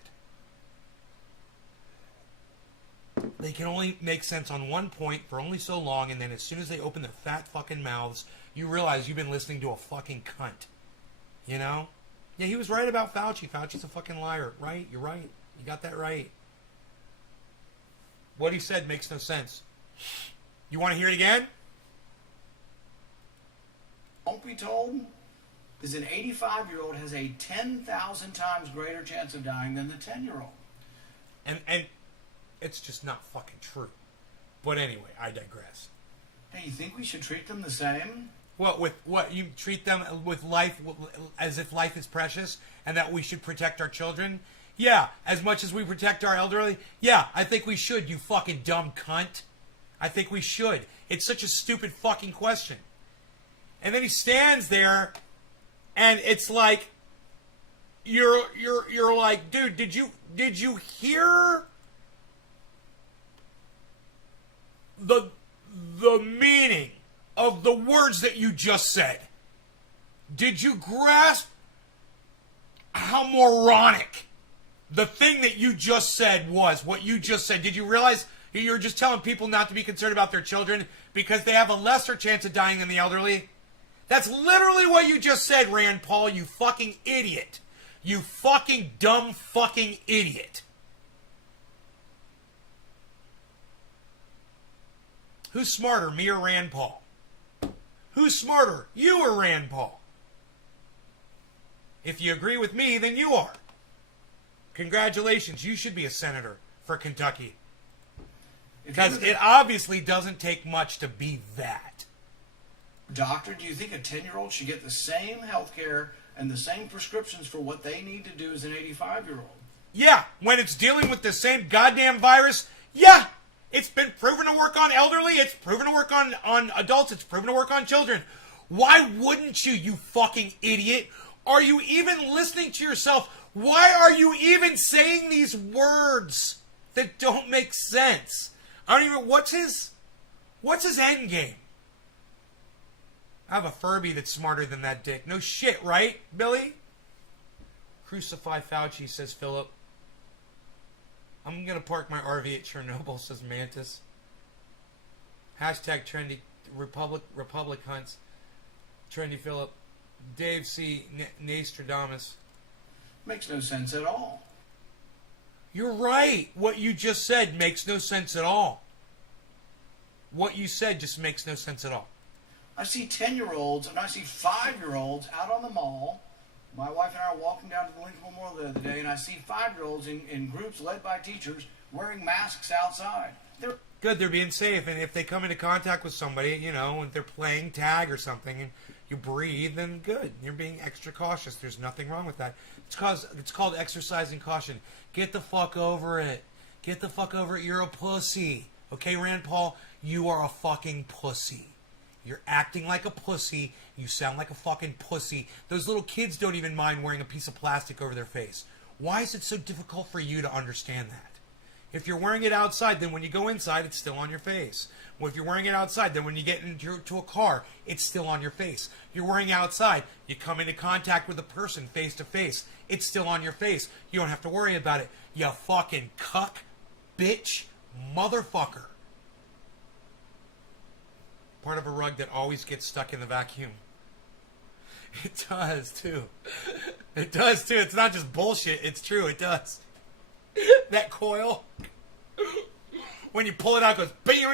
They can only make sense on one point for only so long, and then as soon as they open their fat fucking mouths, you realize you've been listening to a fucking cunt. You know? Yeah, he was right about Fauci. Fauci's a fucking liar. Right? You're right. You got that right. What he said makes no sense. You want to hear it again? Won't be told is an 85-year-old has a 10,000 times greater chance of dying than the 10-year-old. And it's just not fucking true. But anyway, I digress. Hey, you think we should treat them the same? What, with what? You treat them with life as if life is precious and that we should protect our children? Yeah, as much as we protect our elderly? Yeah, I think we should, you fucking dumb cunt. I think we should. It's such a stupid fucking question. And then he stands there and it's like you're like, dude, did you hear the meaning of the words that you just said? Did you grasp how moronic the thing that you just said was? What you just said. Did you realize you're just telling people not to be concerned about their children because they have a lesser chance of dying than the elderly? That's literally what you just said, Rand Paul, you fucking idiot. You fucking dumb fucking idiot. Who's smarter, me or Rand Paul? Who's smarter, you or Rand Paul? If you agree with me, then you are. Congratulations, you should be a senator for Kentucky. Because it obviously doesn't take much to be that. Doctor, do you think a 10-year-old should get the same health care and the same prescriptions for what they need to do as an 85-year-old? Yeah, when it's dealing with the same goddamn virus, yeah. It's been proven to work on elderly, it's proven to work on adults, it's proven to work on children. Why wouldn't you, you fucking idiot? Are you even listening to yourself? Why are you even saying these words that don't make sense? I don't even, what's his end game? I have a Furby that's smarter than that dick. No shit, right, Billy? Crucify Fauci, says Philip. I'm going to park my RV at Chernobyl, says Mantis. Hashtag trendy Republic hunts. Trendy Philip. Dave C. Nostradamus. Makes no sense at all. You're right. What you just said makes no sense at all. What you said just makes no sense at all. I see 10-year-olds and I see 5-year-olds out on the mall. My wife and I are walking down to the Lincoln Memorial the other day, and I see 5-year-olds in groups led by teachers wearing masks outside. They're Good, they're being safe, and if they come into contact with somebody, you know, and they're playing tag or something, and you breathe, then good. You're being extra cautious. There's nothing wrong with that. It's called exercising caution. Get the fuck over it. Get the fuck over it. You're a pussy. Okay, Rand Paul? You are a fucking pussy. You're acting like a pussy. You sound like a fucking pussy. Those little kids don't even mind wearing a piece of plastic over their face. Why is it so difficult for you to understand that? If you're wearing it outside, then when you go inside, it's still on your face. Well, if you're wearing it outside, then when you get into a car, it's still on your face. You're wearing it outside, you come into contact with a person face to face, it's still on your face. You don't have to worry about it. You fucking cuck, bitch, motherfucker. Part of a rug that always gets stuck in the vacuum. It does, too. It does, too. It's not just bullshit. It's true. It does. That coil. When you pull it out, it goes... Bing.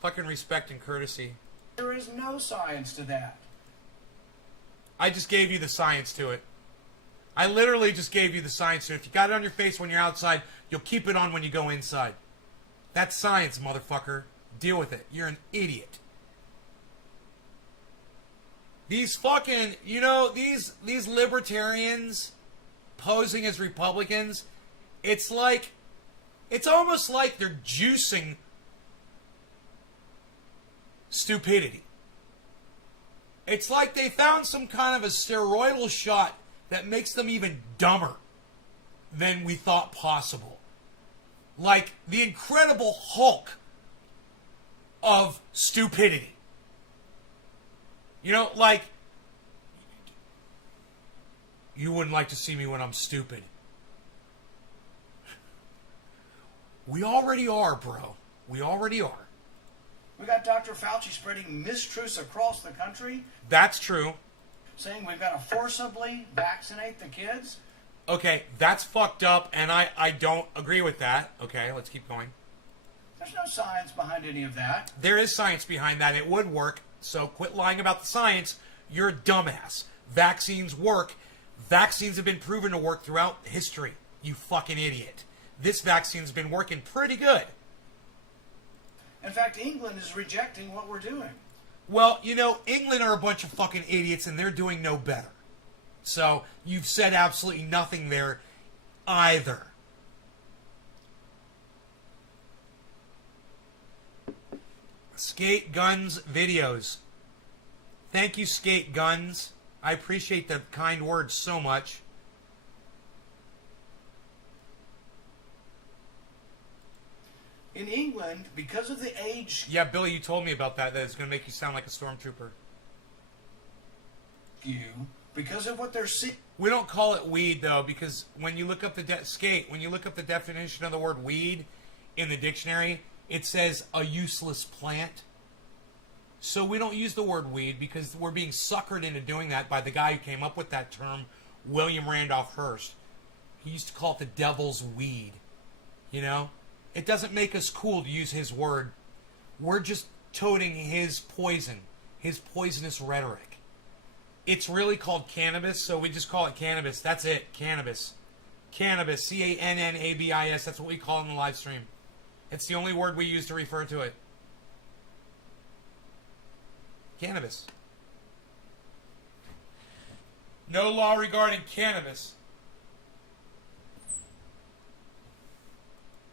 Fucking respect and courtesy. There is no science to that. I just gave you the science to it. I literally just gave you the science to it. If you got it on your face when you're outside, you'll keep it on when you go inside. That's science, motherfucker. Deal with it. You're an idiot. These fucking, you know, these libertarians posing as Republicans, it's almost like they're juicing stupidity. It's like they found some kind of a steroidal shot that makes them even dumber than we thought possible. Like the Incredible Hulk of stupidity. You know, like, you wouldn't like to see me when I'm stupid. We already are, bro. We already are. We got Dr. Fauci spreading mistruths across the country, That's true. saying we've got to forcibly vaccinate the kids. Okay, that's fucked up, and I don't agree with that. Okay, let's keep going. There's no science behind any of that. There is science behind that. It would work. So quit lying about the science. You're a dumbass. Vaccines work. Vaccines have been proven to work throughout history. You fucking idiot. This vaccine's been working pretty good. In fact, England is rejecting what we're doing. Well, you know, England are a bunch of fucking idiots and they're doing no better. So you've said absolutely nothing there either. Skate Guns videos. Thank you, Skate Guns. I appreciate the kind words so much. In England, because of the age Yeah, Billy, you told me about that. That it's going to make you sound like a stormtrooper. skew, because of what they're seeing. We don't call it weed though, because when you look up when you look up the definition of the word weed in the dictionary, it says a useless plant. So we don't use the word weed because we're being suckered into doing that by the guy who came up with that term, William Randolph Hearst. He used to call it the devil's weed. You know? It doesn't make us cool to use his word. We're just toting his poison, his poisonous rhetoric. It's really called cannabis, so we just call it cannabis. That's it, cannabis. Cannabis, C-A-N-N-A-B-I-S, that's what we call it in the live stream. It's the only word we use to refer to it. Cannabis. No law regarding cannabis.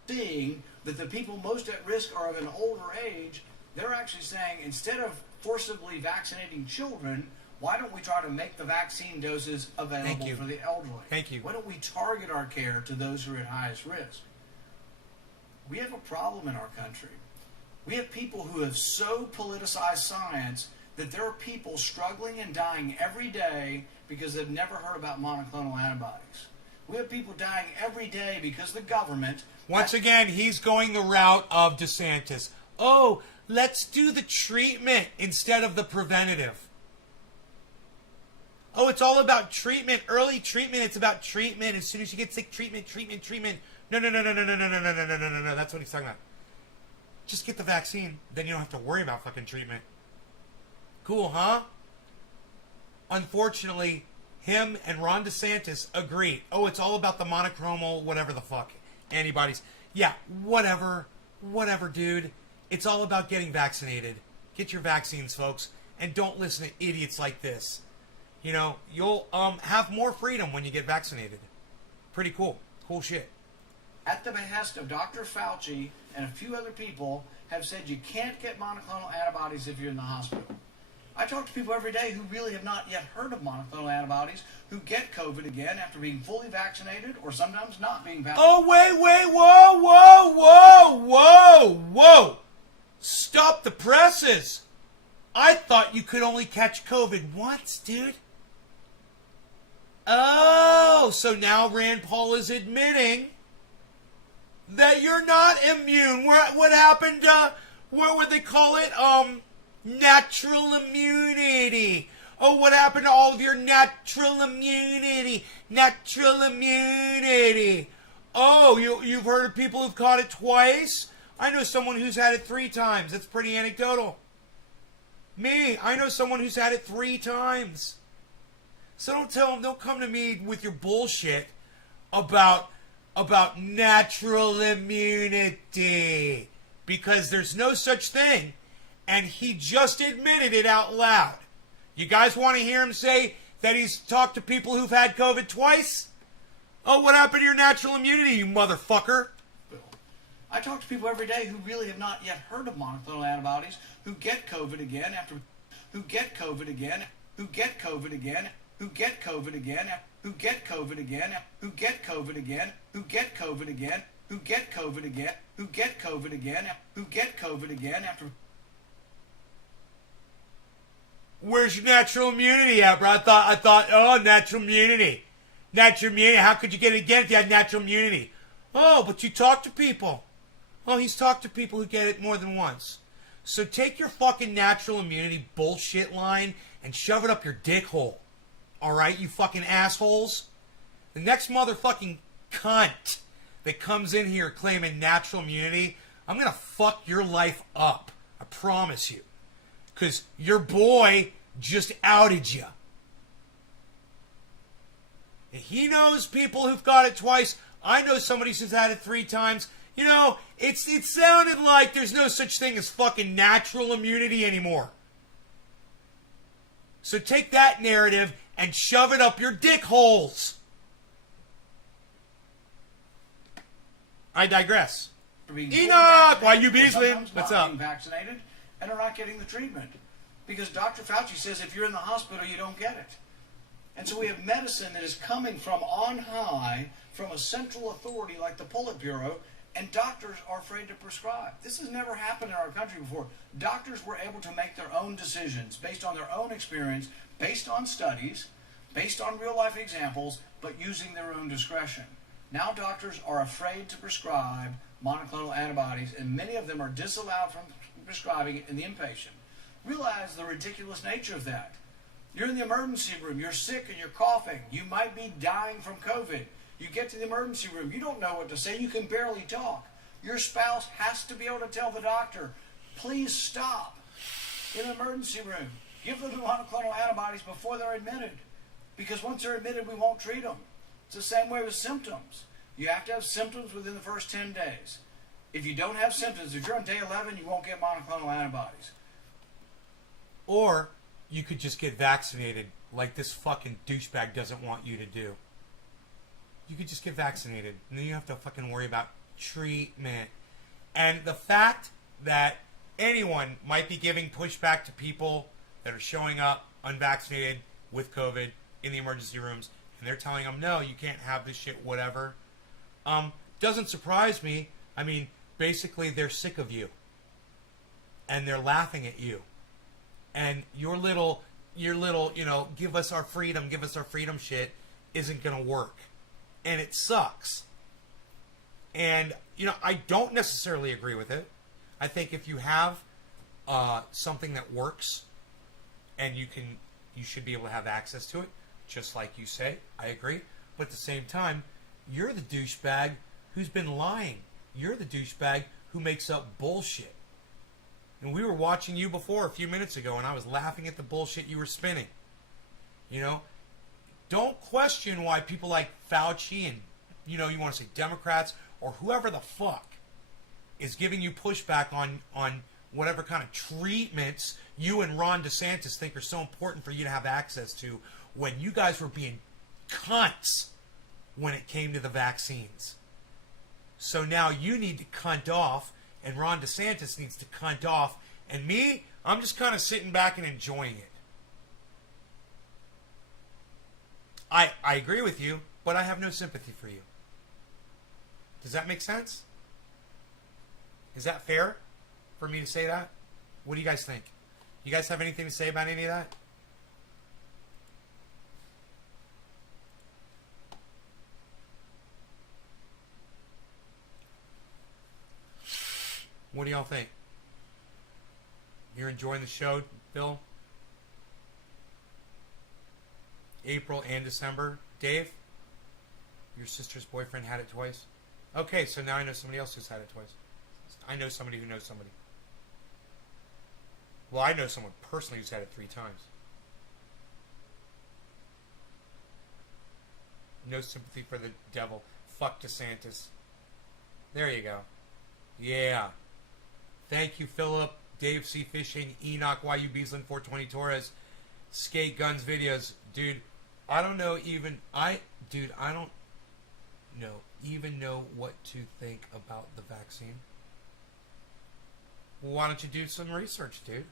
Seeing that the people most at risk are of an older age, they're actually saying instead of forcibly vaccinating children, why don't we try to make the vaccine doses available for the elderly? Thank you. Why don't we target our care to those who are at highest risk? We have a problem in our country. We have people who have so politicized science that there are people struggling and dying every day because they've never heard about monoclonal antibodies. We have people dying every day because the government... Once again, he's going the route of DeSantis. Oh, let's do the treatment instead of the preventative. Oh, it's all about treatment, early treatment. It's about treatment. As soon as you get sick, treatment. No. That's what he's talking about. Just get the vaccine. Then you don't have to worry about fucking treatment. Cool, huh? Unfortunately, him and Ron DeSantis agree. Oh, it's all about the monoclonal, whatever the fuck, antibodies. Yeah, whatever, dude. It's all about getting vaccinated. Get your vaccines, folks, and don't listen to idiots like this. You know, you'll have more freedom when you get vaccinated. Pretty cool. Cool shit. At the behest of Dr. Fauci and a few other people, have said you can't get monoclonal antibodies if you're in the hospital. I talk to people every day who really have not yet heard of monoclonal antibodies, who get COVID again after being fully vaccinated or sometimes not being vaccinated. Oh, whoa. Stop the presses. I thought you could only catch COVID once, dude. Oh, so now Rand Paul is admitting that you're not immune. What happened to, what would they call it? Natural immunity. Oh, what happened to all of your natural immunity? Oh, you've heard of people who've caught it twice? I know someone who's had it 3 times. That's pretty anecdotal. Me, I know someone who's had it 3 times. So don't come to me with your bullshit about natural immunity. Because there's no such thing. And he just admitted it out loud. You guys want to hear him say that he's talked to people who've had COVID twice? Oh, what happened to your natural immunity, you motherfucker? I talk to people every day who really have not yet heard of monoclonal antibodies, who get COVID again after, who get COVID again, who get COVID again, who get COVID again, who get COVID again, who get COVID again, who get COVID again, who get COVID again, who get COVID again, who get COVID again after. Where's your natural immunity at, bro? I thought, oh, natural immunity. Natural immunity, how could you get it again if you had natural immunity? Oh, but you talk to people. Oh, he's talked to people who get it more than once. So take your fucking natural immunity bullshit line and shove it up your dick hole. Alright, you fucking assholes? The next motherfucking cunt that comes in here claiming natural immunity, I'm gonna fuck your life up. I promise you. Because your boy just outed you. And he knows people who've got it twice. I know somebody who's had it 3 times. You know, it sounded like there's no such thing as fucking natural immunity anymore. So take that narrative and shove it up your dick holes. I digress. Enoch, why you beasling? What's up? Being vaccinated and are not getting the treatment. Because Dr. Fauci says if you're in the hospital, you don't get it. And so we have medicine that is coming from on high, from a central authority like the Politburo, and doctors are afraid to prescribe. This has never happened in our country before. Doctors were able to make their own decisions based on their own experience, based on studies, based on real-life examples, but using their own discretion. Now doctors are afraid to prescribe monoclonal antibodies, and many of them are disallowed from prescribing it in the inpatient. Realize the ridiculous nature of that. You're in the emergency room, you're sick and you're coughing, you might be dying from COVID. You get to the emergency room, you don't know what to say, you can barely talk. Your spouse has to be able to tell the doctor, please stop. In the emergency room, give them the monoclonal antibodies before they're admitted. Because once they're admitted, we won't treat them. It's the same way with symptoms. You have to have symptoms within the first 10 days. If you don't have symptoms, if you're on day 11, you won't get monoclonal antibodies. Or you could just get vaccinated like this fucking douchebag doesn't want you to do. You could just get vaccinated, and then you have to fucking worry about treatment. And the fact that anyone might be giving pushback to people that are showing up unvaccinated with COVID in the emergency rooms, and they're telling them, no, you can't have this shit, whatever, doesn't surprise me. I mean, basically, they're sick of you. And they're laughing at you. And your little, give us our freedom shit isn't going to work. And it sucks. And, I don't necessarily agree with it. I think if you have something that works and you should be able to have access to it, just like you say, I agree. But at the same time, you're the douchebag who's been lying. You're the douchebag who makes up bullshit. And we were watching you before a few minutes ago, and I was laughing at the bullshit you were spinning. Don't question why people like Fauci and, you want to say Democrats or whoever the fuck is giving you pushback on whatever kind of treatments you and Ron DeSantis think are so important for you to have access to, when you guys were being cunts when it came to the vaccines. So now you need to cunt off, and Ron DeSantis needs to cunt off, and me, I'm just kind of sitting back and enjoying it. I agree with you, but I have no sympathy for you. Does that make sense? Is that fair for me to say that? What do you guys think? You guys have anything to say about any of that? What do y'all think? You're enjoying the show, Bill? April and December. Dave? Your sister's boyfriend had it twice? Okay, so now I know somebody else who's had it twice. I know somebody who knows somebody. Well, I know someone personally who's had it 3 times. No sympathy for the devil. Fuck DeSantis. There you go. Yeah. Thank you, Philip. Dave C. Fishing. Enoch YU Beaslin 420 Torres. Skate Guns Videos. Dude, I don't know even... I don't know what to think about the vaccine. Well, why don't you do some research, dude?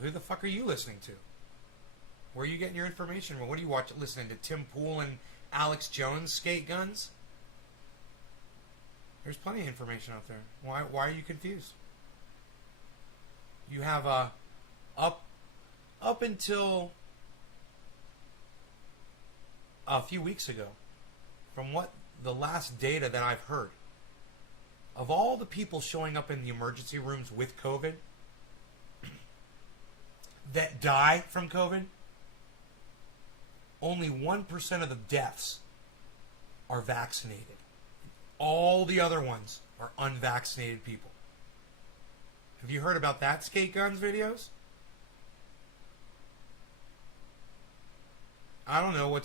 Who the fuck are you listening to? Where are you getting your information? Well, what are you watching? Listening to Tim Pool and Alex Jones Skate Guns? There's plenty of information out there. Why are you confused? You have up until a few weeks ago, from what the last data that I've heard, of all the people showing up in the emergency rooms with COVID that die from COVID, only 1% of the deaths are vaccinated. All the other ones are unvaccinated people. Have you heard about that, Skate Guns Videos? I don't know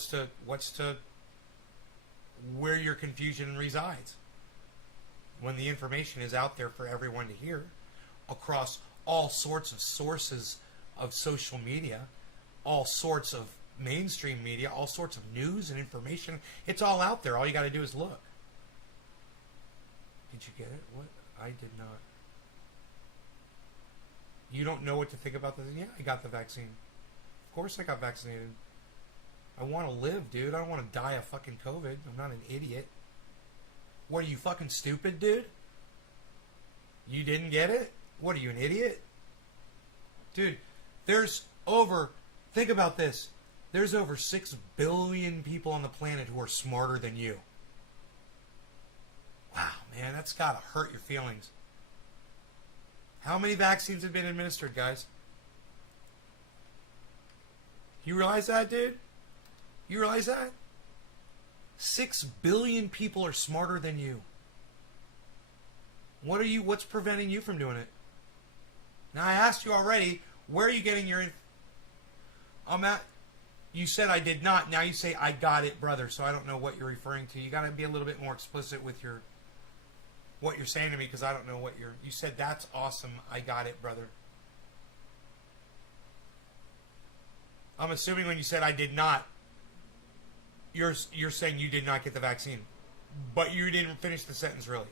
where your confusion resides when the information is out there for everyone to hear across all sorts of sources of social media, all sorts of mainstream media, all sorts of news and information. It's all out there. All you got to do is look. Did you get it? What? I did not. You don't know what to think about this? Yeah, I got the vaccine. Of course I got vaccinated. I want to live, dude. I don't want to die of fucking COVID. I'm not an idiot. What, are you fucking stupid, dude? You didn't get it? What, are you an idiot? Dude, think about this. There's over 6 billion people on the planet who are smarter than you. Wow, man, that's got to hurt your feelings. How many vaccines have been administered, guys? You realize that, dude? You realize that? 6 billion people are smarter than you. What's preventing you from doing it? Now, I asked you already, where are you getting your... You said I did not. Now you say I got it, brother. So I don't know what you're referring to. You got to be a little bit more explicit with your what you're saying to me, because I don't know what you're. You said that's awesome. I got it, brother. I'm assuming when you said I did not, you're saying you did not get the vaccine, but you didn't finish the sentence really.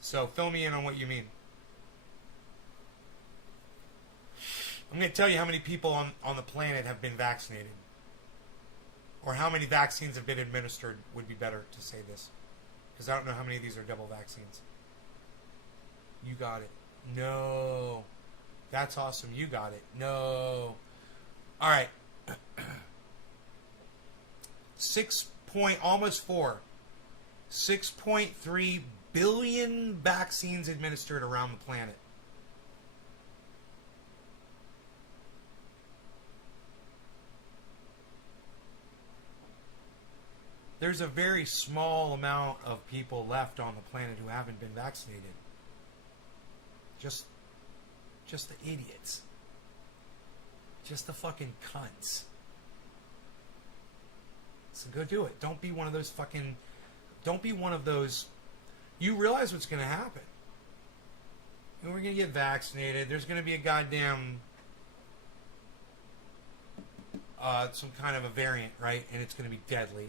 So fill me in on what you mean. I'm going to tell you how many people on the planet have been vaccinated. Or how many vaccines have been administered would be better to say this. Because I don't know how many of these are double vaccines. You got it. No. That's awesome. You got it. No. All right. 6.3 billion vaccines administered around the planet. There's a very small amount of people left on the planet who haven't been vaccinated. Just the idiots. Just the fucking cunts. So go do it. Don't be one of those fucking... Don't be one of those... You realize what's going to happen. And we're going to get vaccinated. There's going to be a goddamn... some kind of a variant, right? And it's going to be deadly.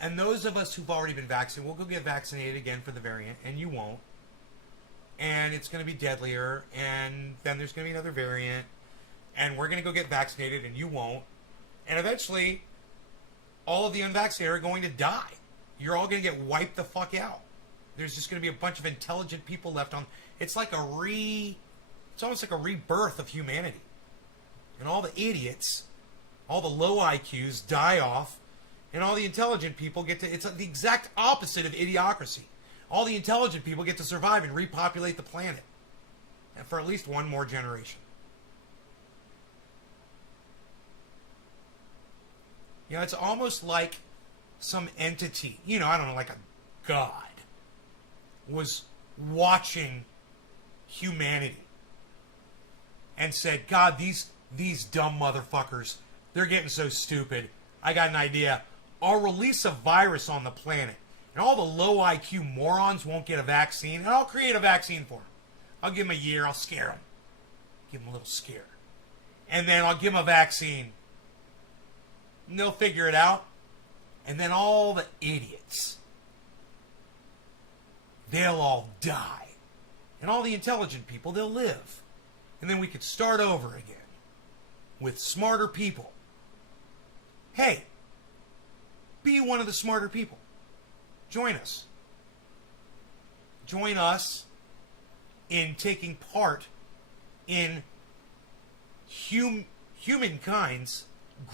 And those of us who've already been vaccinated, we'll go get vaccinated again for the variant, and you won't. And it's going to be deadlier, and then there's going to be another variant, and we're going to go get vaccinated, and you won't. And eventually, all of the unvaccinated are going to die. You're all going to get wiped the fuck out. There's just going to be a bunch of intelligent people left on. It's like it's almost like a rebirth of humanity. And all the idiots, all the low IQs die off, and all the intelligent people get to... It's the exact opposite of idiocracy. All the intelligent people get to survive and repopulate the planet. And for at least one more generation. You know, it's almost like some entity, you know, I don't know, like a god, was watching humanity and said, God, these dumb motherfuckers, they're getting so stupid. I got an idea. I'll release a virus on the planet, and all the low IQ morons won't get a vaccine, and I'll create a vaccine for them. I'll give them a year. I'll scare them. Give them a little scare. And then I'll give them a vaccine. And they'll figure it out. And then all the idiots, they'll all die. And all the intelligent people, they'll live. And then we could start over again with smarter people. Hey, be one of the smarter people. Join us. Join us in taking part in humankind's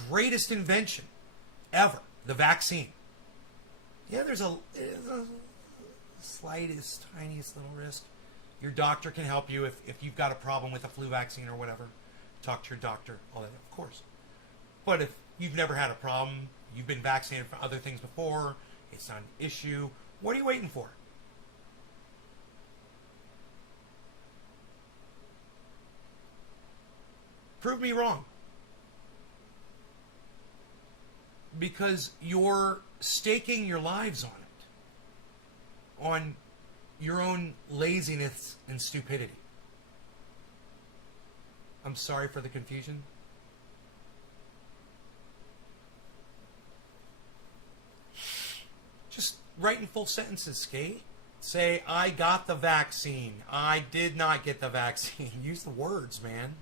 greatest invention ever, the vaccine. Yeah, there's a slightest, tiniest little risk. Your doctor can help you if you've got a problem with a flu vaccine or whatever. Talk to your doctor, all that, of course. But if you've never had a problem, you've been vaccinated for other things before, it's not an issue, what are you waiting for? Prove me wrong. Because you're staking your lives on it. On your own laziness and stupidity. I'm sorry for the confusion. Just write in full sentences, Skate. Say, I got the vaccine. I did not get the vaccine. Use the words, man.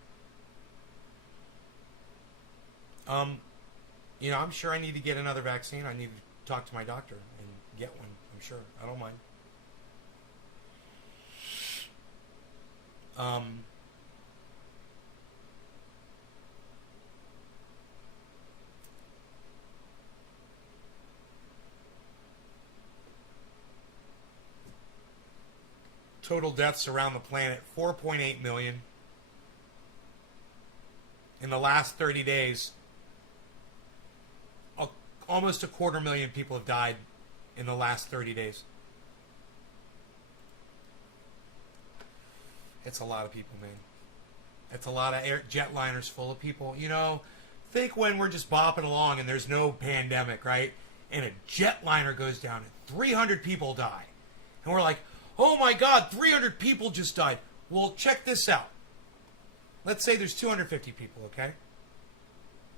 You know, I'm sure I need to get another vaccine. I need to talk to my doctor and get one. I'm sure. I don't mind. Total deaths around the planet, 4.8 million. In the last 30 days, almost 250,000 people have died in the last 30 days. It's a lot of people, man. It's a lot of jetliners full of people. You know, Think when we're just bopping along and there's no pandemic, right? And a jetliner goes down and 300 people die. And we're like, oh my God, 300 people just died. Well, check this out. Let's say there's 250 people, okay?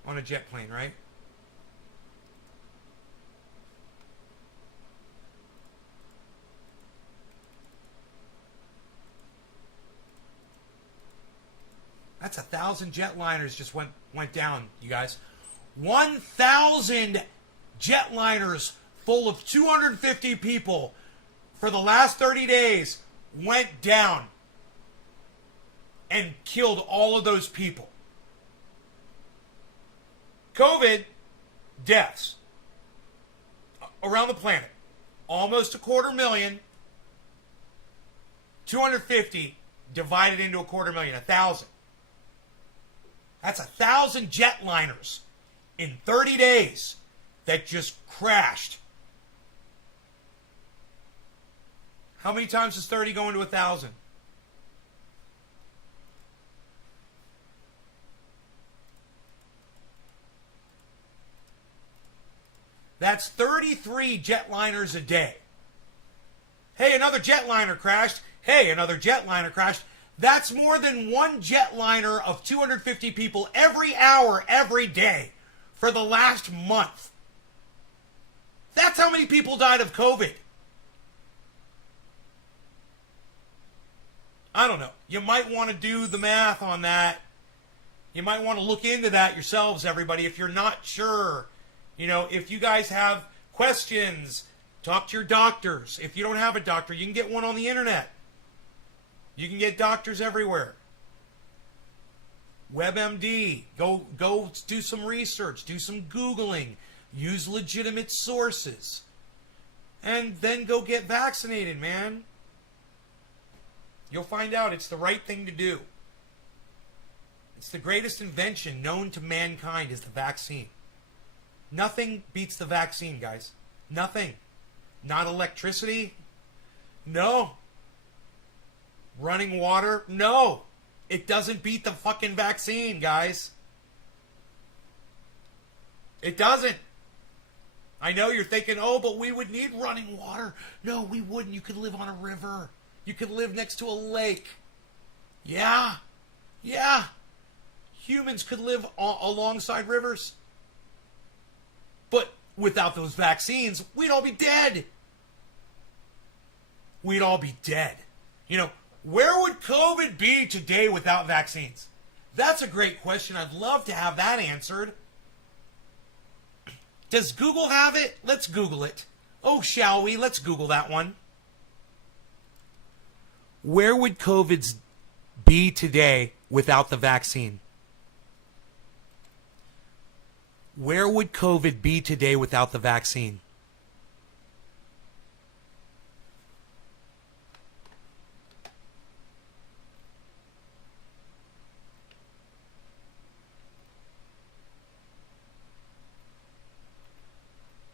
On a jet plane, right? That's 1,000 jetliners just went down, you guys. 1,000 jetliners full of 250 people for the last 30 days went down and killed all of those people. COVID deaths around the planet, almost 250,000. 250 divided into 250,000, 1,000. That's 1,000 jetliners in 30 days that just crashed. How many times does 30 go into 1,000? That's 33 jetliners a day. Hey, another jetliner crashed. Hey, another jetliner crashed. That's more than one jetliner of 250 people every hour, every day for the last month. That's how many people died of COVID. I don't know. You might want to do the math on that. You might want to look into that yourselves, everybody, if you're not sure. You know, if you guys have questions, talk to your doctors. If you don't have a doctor, you can get one on the internet. You can get doctors everywhere. WebMD. Go do some research. Do some Googling. Use legitimate sources. And then go get vaccinated, man. You'll find out it's the right thing to do. It's the greatest invention known to mankind is the vaccine. Nothing beats the vaccine, guys. Nothing. Not electricity. No. Running water? No. It doesn't beat the fucking vaccine, guys. It doesn't. I know you're thinking, oh, but we would need running water. No, we wouldn't. You could live on a river. You could live next to a lake. Yeah. Yeah. Humans could live alongside rivers. But without those vaccines, we'd all be dead. We'd all be dead. You know, where would COVID be today without vaccines? That's a great question. I'd love to have that answered. Does Google have it? Let's Google it. Oh, shall we? Let's Google that one. Where would COVID be today without the vaccine? Where would COVID be today without the vaccine?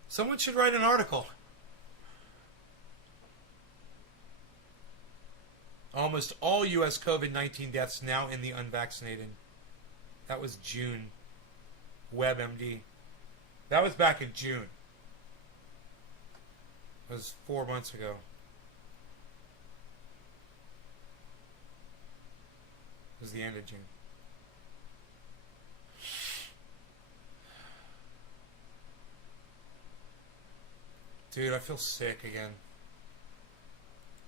Someone should write an article. Almost all U.S. COVID-19 deaths now in the unvaccinated. That was June. WebMD. That was back in June. It was 4 months ago. It was the end of June. Dude, I feel sick again.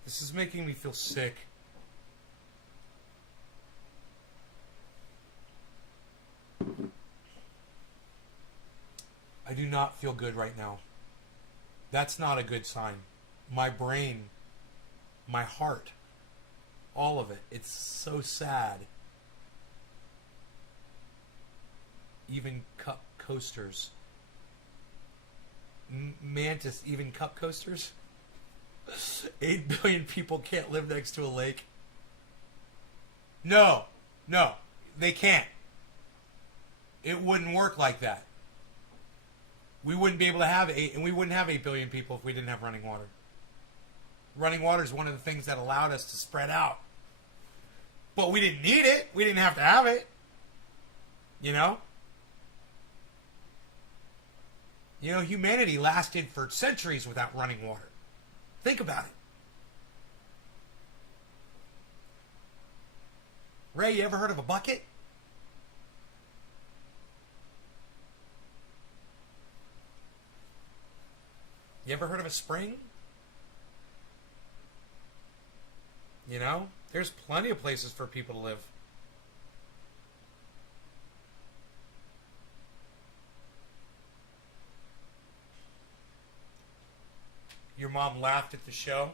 This is making me feel sick. I do not feel good right now. That's not a good sign. My brain, my heart, all of it. It's so sad. Even cup coasters. Mantis, even cup coasters? 8 billion people can't live next to a lake. No, they can't. It wouldn't work like that. We wouldn't be able to have 8 billion people if we didn't have running water. Running water is one of the things that allowed us to spread out. But we didn't need it. We didn't have to have it. You know? You know, humanity lasted for centuries without running water. Think about it. Ray, you ever heard of a bucket? You ever heard of a spring? You know, there's plenty of places for people to live. Your mom laughed at the show.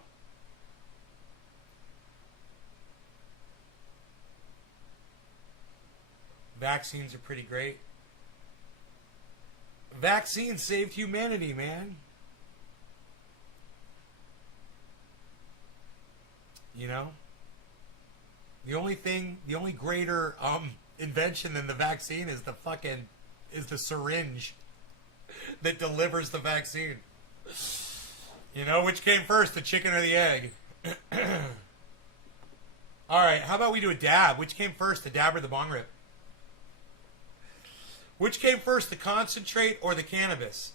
Vaccines are pretty great. Vaccines saved humanity, man. You know? The only greater invention than the vaccine is the syringe that delivers the vaccine. You know, which came first, the chicken or the egg? Alright, how about we do a dab? Which came first, the dab or the bong rip? Which came first, the concentrate or the cannabis?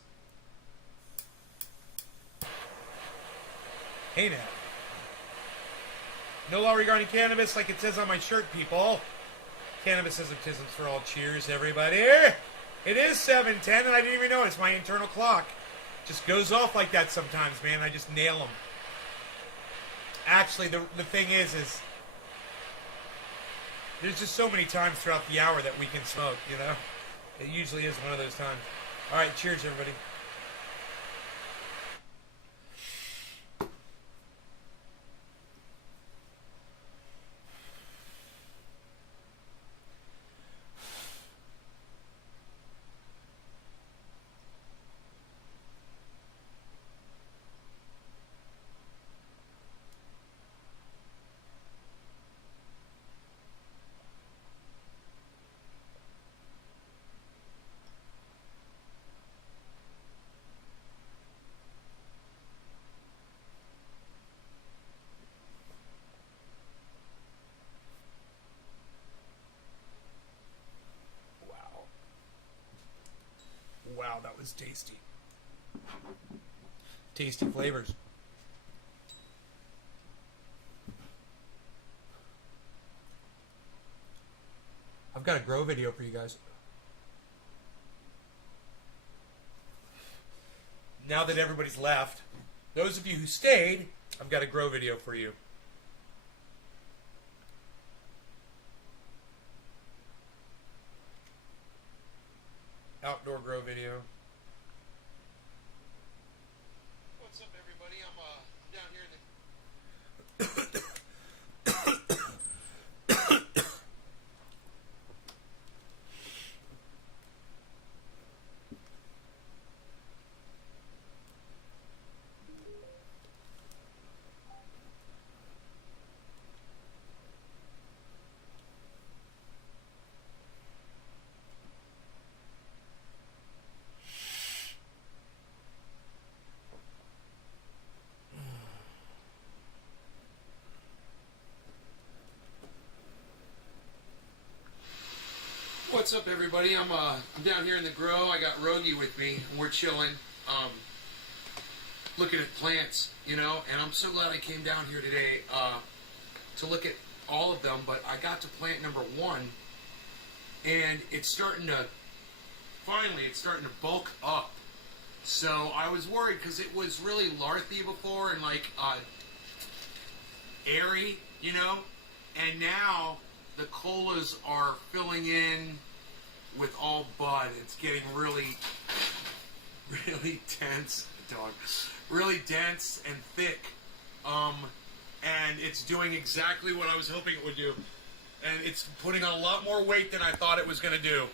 Hey now. No law regarding cannabis like it says on my shirt, people. Cannabis ism for all. Cheers, everybody. It is 7:10 and I didn't even know it's my internal clock. Just goes off like that sometimes, man. I just nail them. Actually, the thing is there's just so many times throughout the hour that we can smoke, you know? It usually is one of those times. All right, cheers, everybody. Wow, that was tasty. Tasty flavors. I've got a grow video for you guys. Now that everybody's left, those of you who stayed, I've got a grow video for you. Outdoor grow video. What's up, everybody? I'm down here in the What's up, everybody? I'm down here in the grow. I got Rogie with me, and we're chilling, looking at plants, you know. And I'm so glad I came down here today to look at all of them. But I got to plant number 1, and it's starting to bulk up. So I was worried because it was really larthy before and like airy, you know. And now the colas are filling in with all bud. It's getting really dense, really dense and thick. And it's doing exactly what I was hoping it would do. And it's putting on a lot more weight than I thought it was going to do.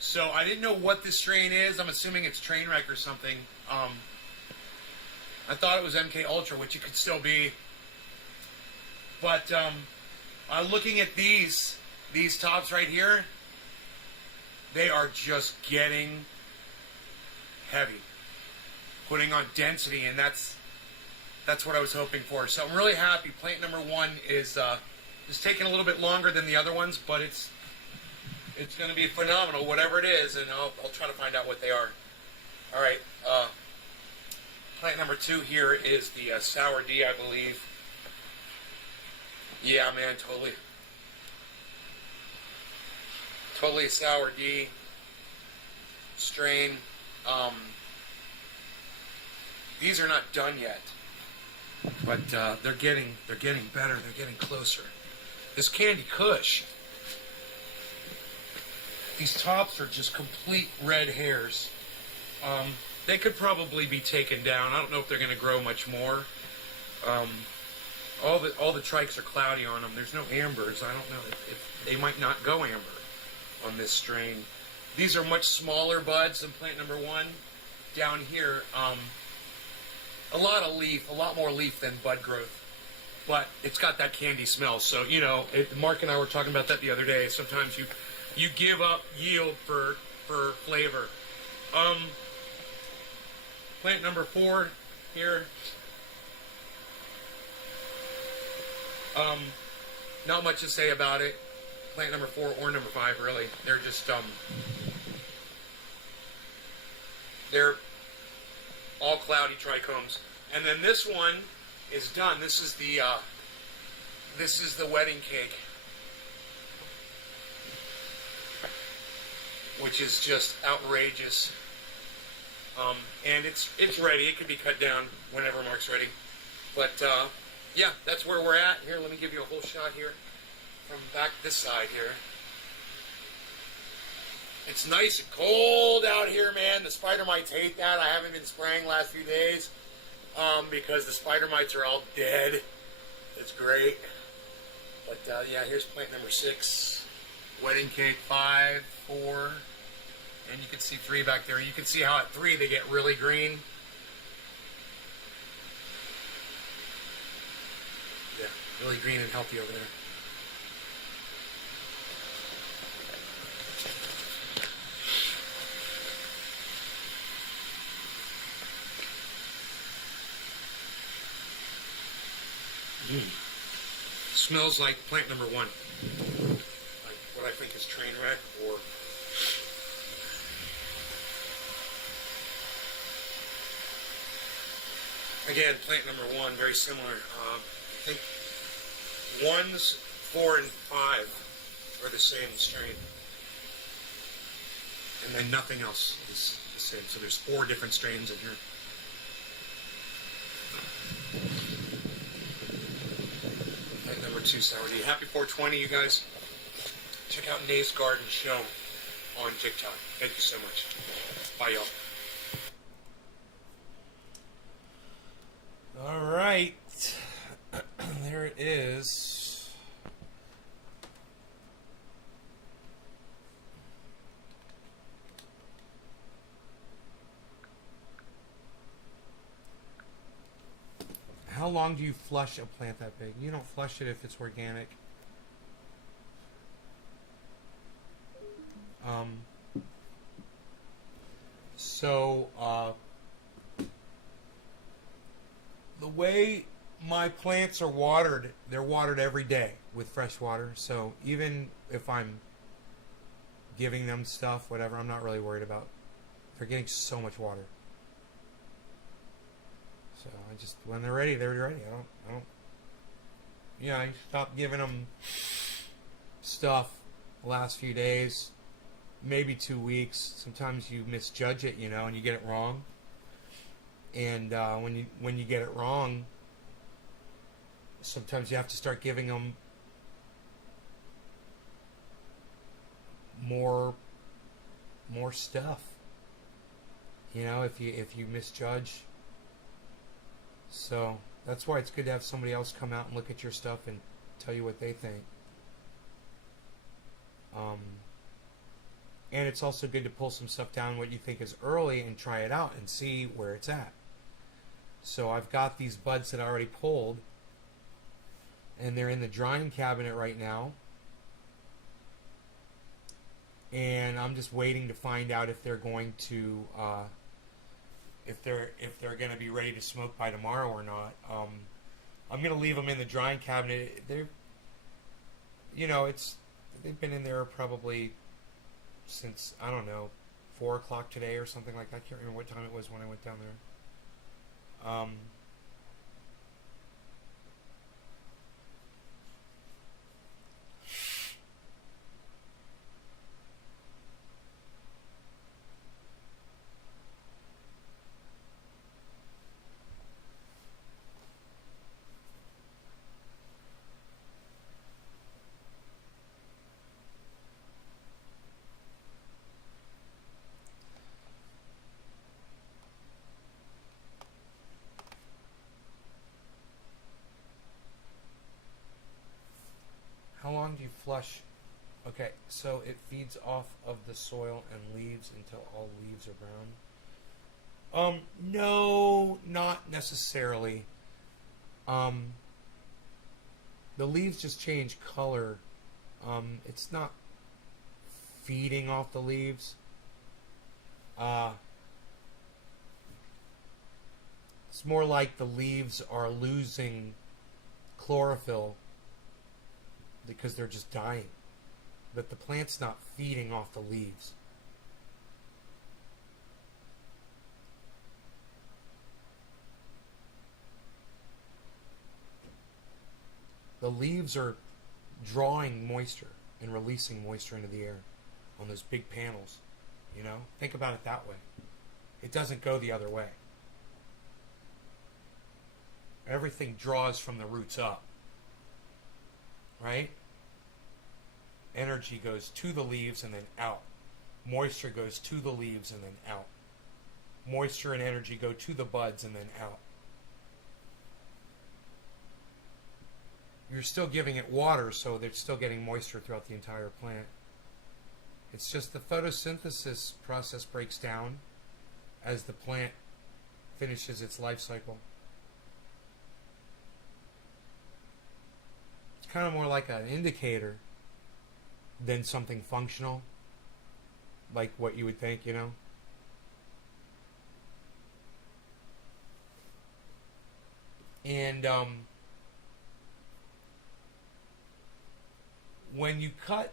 So I didn't know what this strain is. I'm assuming it's Trainwreck or something. I thought it was MK Ultra, which it could still be. But I'm looking at these tops right here. They are just getting heavy, putting on density, and that's what I was hoping for. So I'm really happy. Plant number 1 is taking a little bit longer than the other ones, but it's going to be phenomenal, whatever it is, and I'll try to find out what they are. All right. Plant number 2 here is the Sour D, I believe. Yeah, man, totally. Totally a Sour D strain. These are not done yet, but they're getting better. They're getting closer. This Candy Kush. These tops are just complete red hairs. They could probably be taken down. I don't know if they're going to grow much more. All the trikes are cloudy on them. There's no ambers. I don't know if they might not go amber on this strain. These are much smaller buds than plant number 1. Down here, a lot more leaf than bud growth. But it's got that candy smell. So, you know, Mark and I were talking about that the other day. Sometimes you give up yield for flavor. Plant number 4 here. Not much to say about it. Plant number 4 or number 5, really. They're just they're all cloudy trichomes. And then this one is done. This is the wedding cake, which is just outrageous. And it's ready. It can be cut down whenever Mark's ready. But yeah, that's where we're at. Here, let me give you a whole shot here from back this side here. It's nice and cold out here, man. The spider mites hate that. I haven't been spraying the last few days because the spider mites are all dead. It's great. But yeah, here's plant number 6. Wedding cake 5, 4. And you can see 3 back there. You can see how at 3 they get really green. Yeah, really green and healthy over there. Smells like plant number 1. Like what I think is train wreck or... Again, plant number 1, very similar. I think 1s, 4, and 5 are the same strain. And then nothing else is the same. So there's 4 different strains in here. Plant number 2, Sour D. Happy 420, you guys. Check out Nate's Garden Show on TikTok. Thank you so much. Bye, y'all. All right, there it is. How long do you flush a plant that big? You don't flush it if it's organic. The way my plants are watered, they're watered every day with fresh water. So even if I'm giving them stuff, whatever, I'm not really worried about. They're getting so much water. So I just, when they're ready, they're ready. I don't. Yeah, I stopped giving them stuff the last few days, maybe 2 weeks. Sometimes you misjudge it, you know, and you get it wrong. And when you get it wrong, sometimes you have to start giving them more stuff. You know, if you misjudge. So that's why it's good to have somebody else come out and look at your stuff and tell you what they think. And it's also good to pull some stuff down what you think is early and try it out and see where it's at. So I've got these buds that I already pulled, and they're in the drying cabinet right now. And I'm just waiting to find out if they're going to if they're going to be ready to smoke by tomorrow or not. I'm going to leave them in the drying cabinet. They're, you know, they've been in there probably since, I don't know, 4 o'clock today or something like that. I can't remember what time it was when I went down there. How long do you flush? Okay, so it feeds off of the soil and leaves until all leaves are brown. No, not necessarily. The leaves just change color. It's not feeding off the leaves. It's more like the leaves are losing chlorophyll because they're just dying. But the plant's not feeding off the leaves. The leaves are drawing moisture and releasing moisture into the air on those big panels. You know? Think about it that way. It doesn't go the other way. Everything draws from the roots up. Right? Energy goes to the leaves and then out. Moisture goes to the leaves and then out. Moisture and energy go to the buds and then out. You're still giving it water, so they're still getting moisture throughout the entire plant. It's just the photosynthesis process breaks down as the plant finishes its life cycle. It's kind of more like an indicator than something functional, like what you would think, you know? And when you cut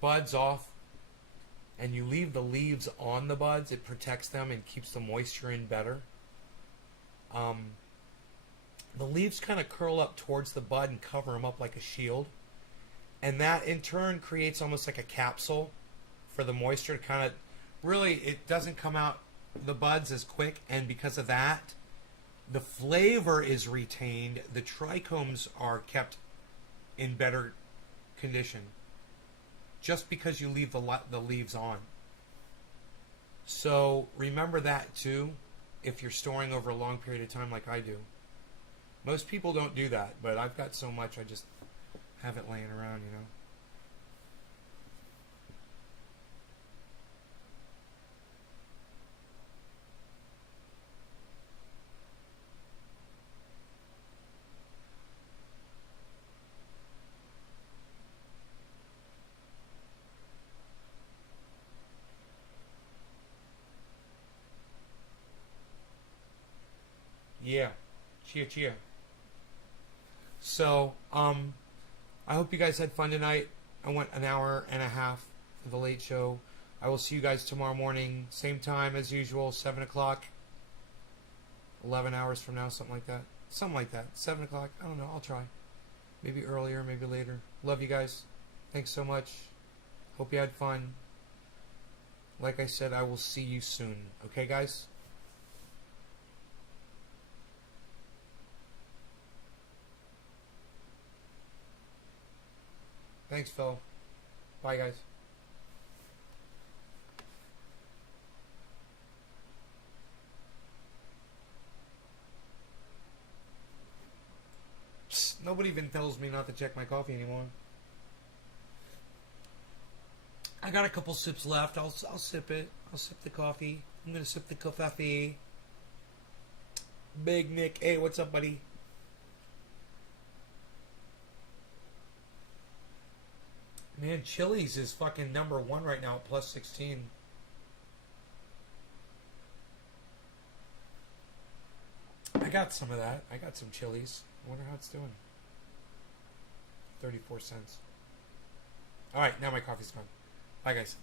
buds off and you leave the leaves on the buds, it protects them and keeps the moisture in better. The leaves kind of curl up towards the bud and cover them up like a shield. And that in turn creates almost like a capsule for the moisture to kind of, really, it doesn't come out the buds as quick, and because of that, the flavor is retained. The trichomes are kept in better condition just because you leave the leaves on. So remember that too if you're storing over a long period of time like I do. Most people don't do that, but I've got so much I just have it laying around, you know. Yeah. Chia chia. So, I hope you guys had fun tonight. I went an hour and a half for the late show. I will see you guys tomorrow morning, same time as usual, 7 o'clock. 11 hours from now, something like that. Something like that. 7 o'clock. I don't know. I'll try. Maybe earlier, maybe later. Love you guys. Thanks so much. Hope you had fun. Like I said, I will see you soon. Okay, guys? Thanks, Phil. Bye, guys. Psst, nobody even tells me not to check my coffee anymore. I got a couple sips left. I'll sip it. I'll sip the coffee. I'm gonna sip the coffee. Big Nick. Hey, what's up, buddy? Man, Chili's is fucking number one right now at plus 16. I got some of that. I got some Chili's. I wonder how it's doing. 34 cents. Alright, now my coffee's gone. Bye, guys.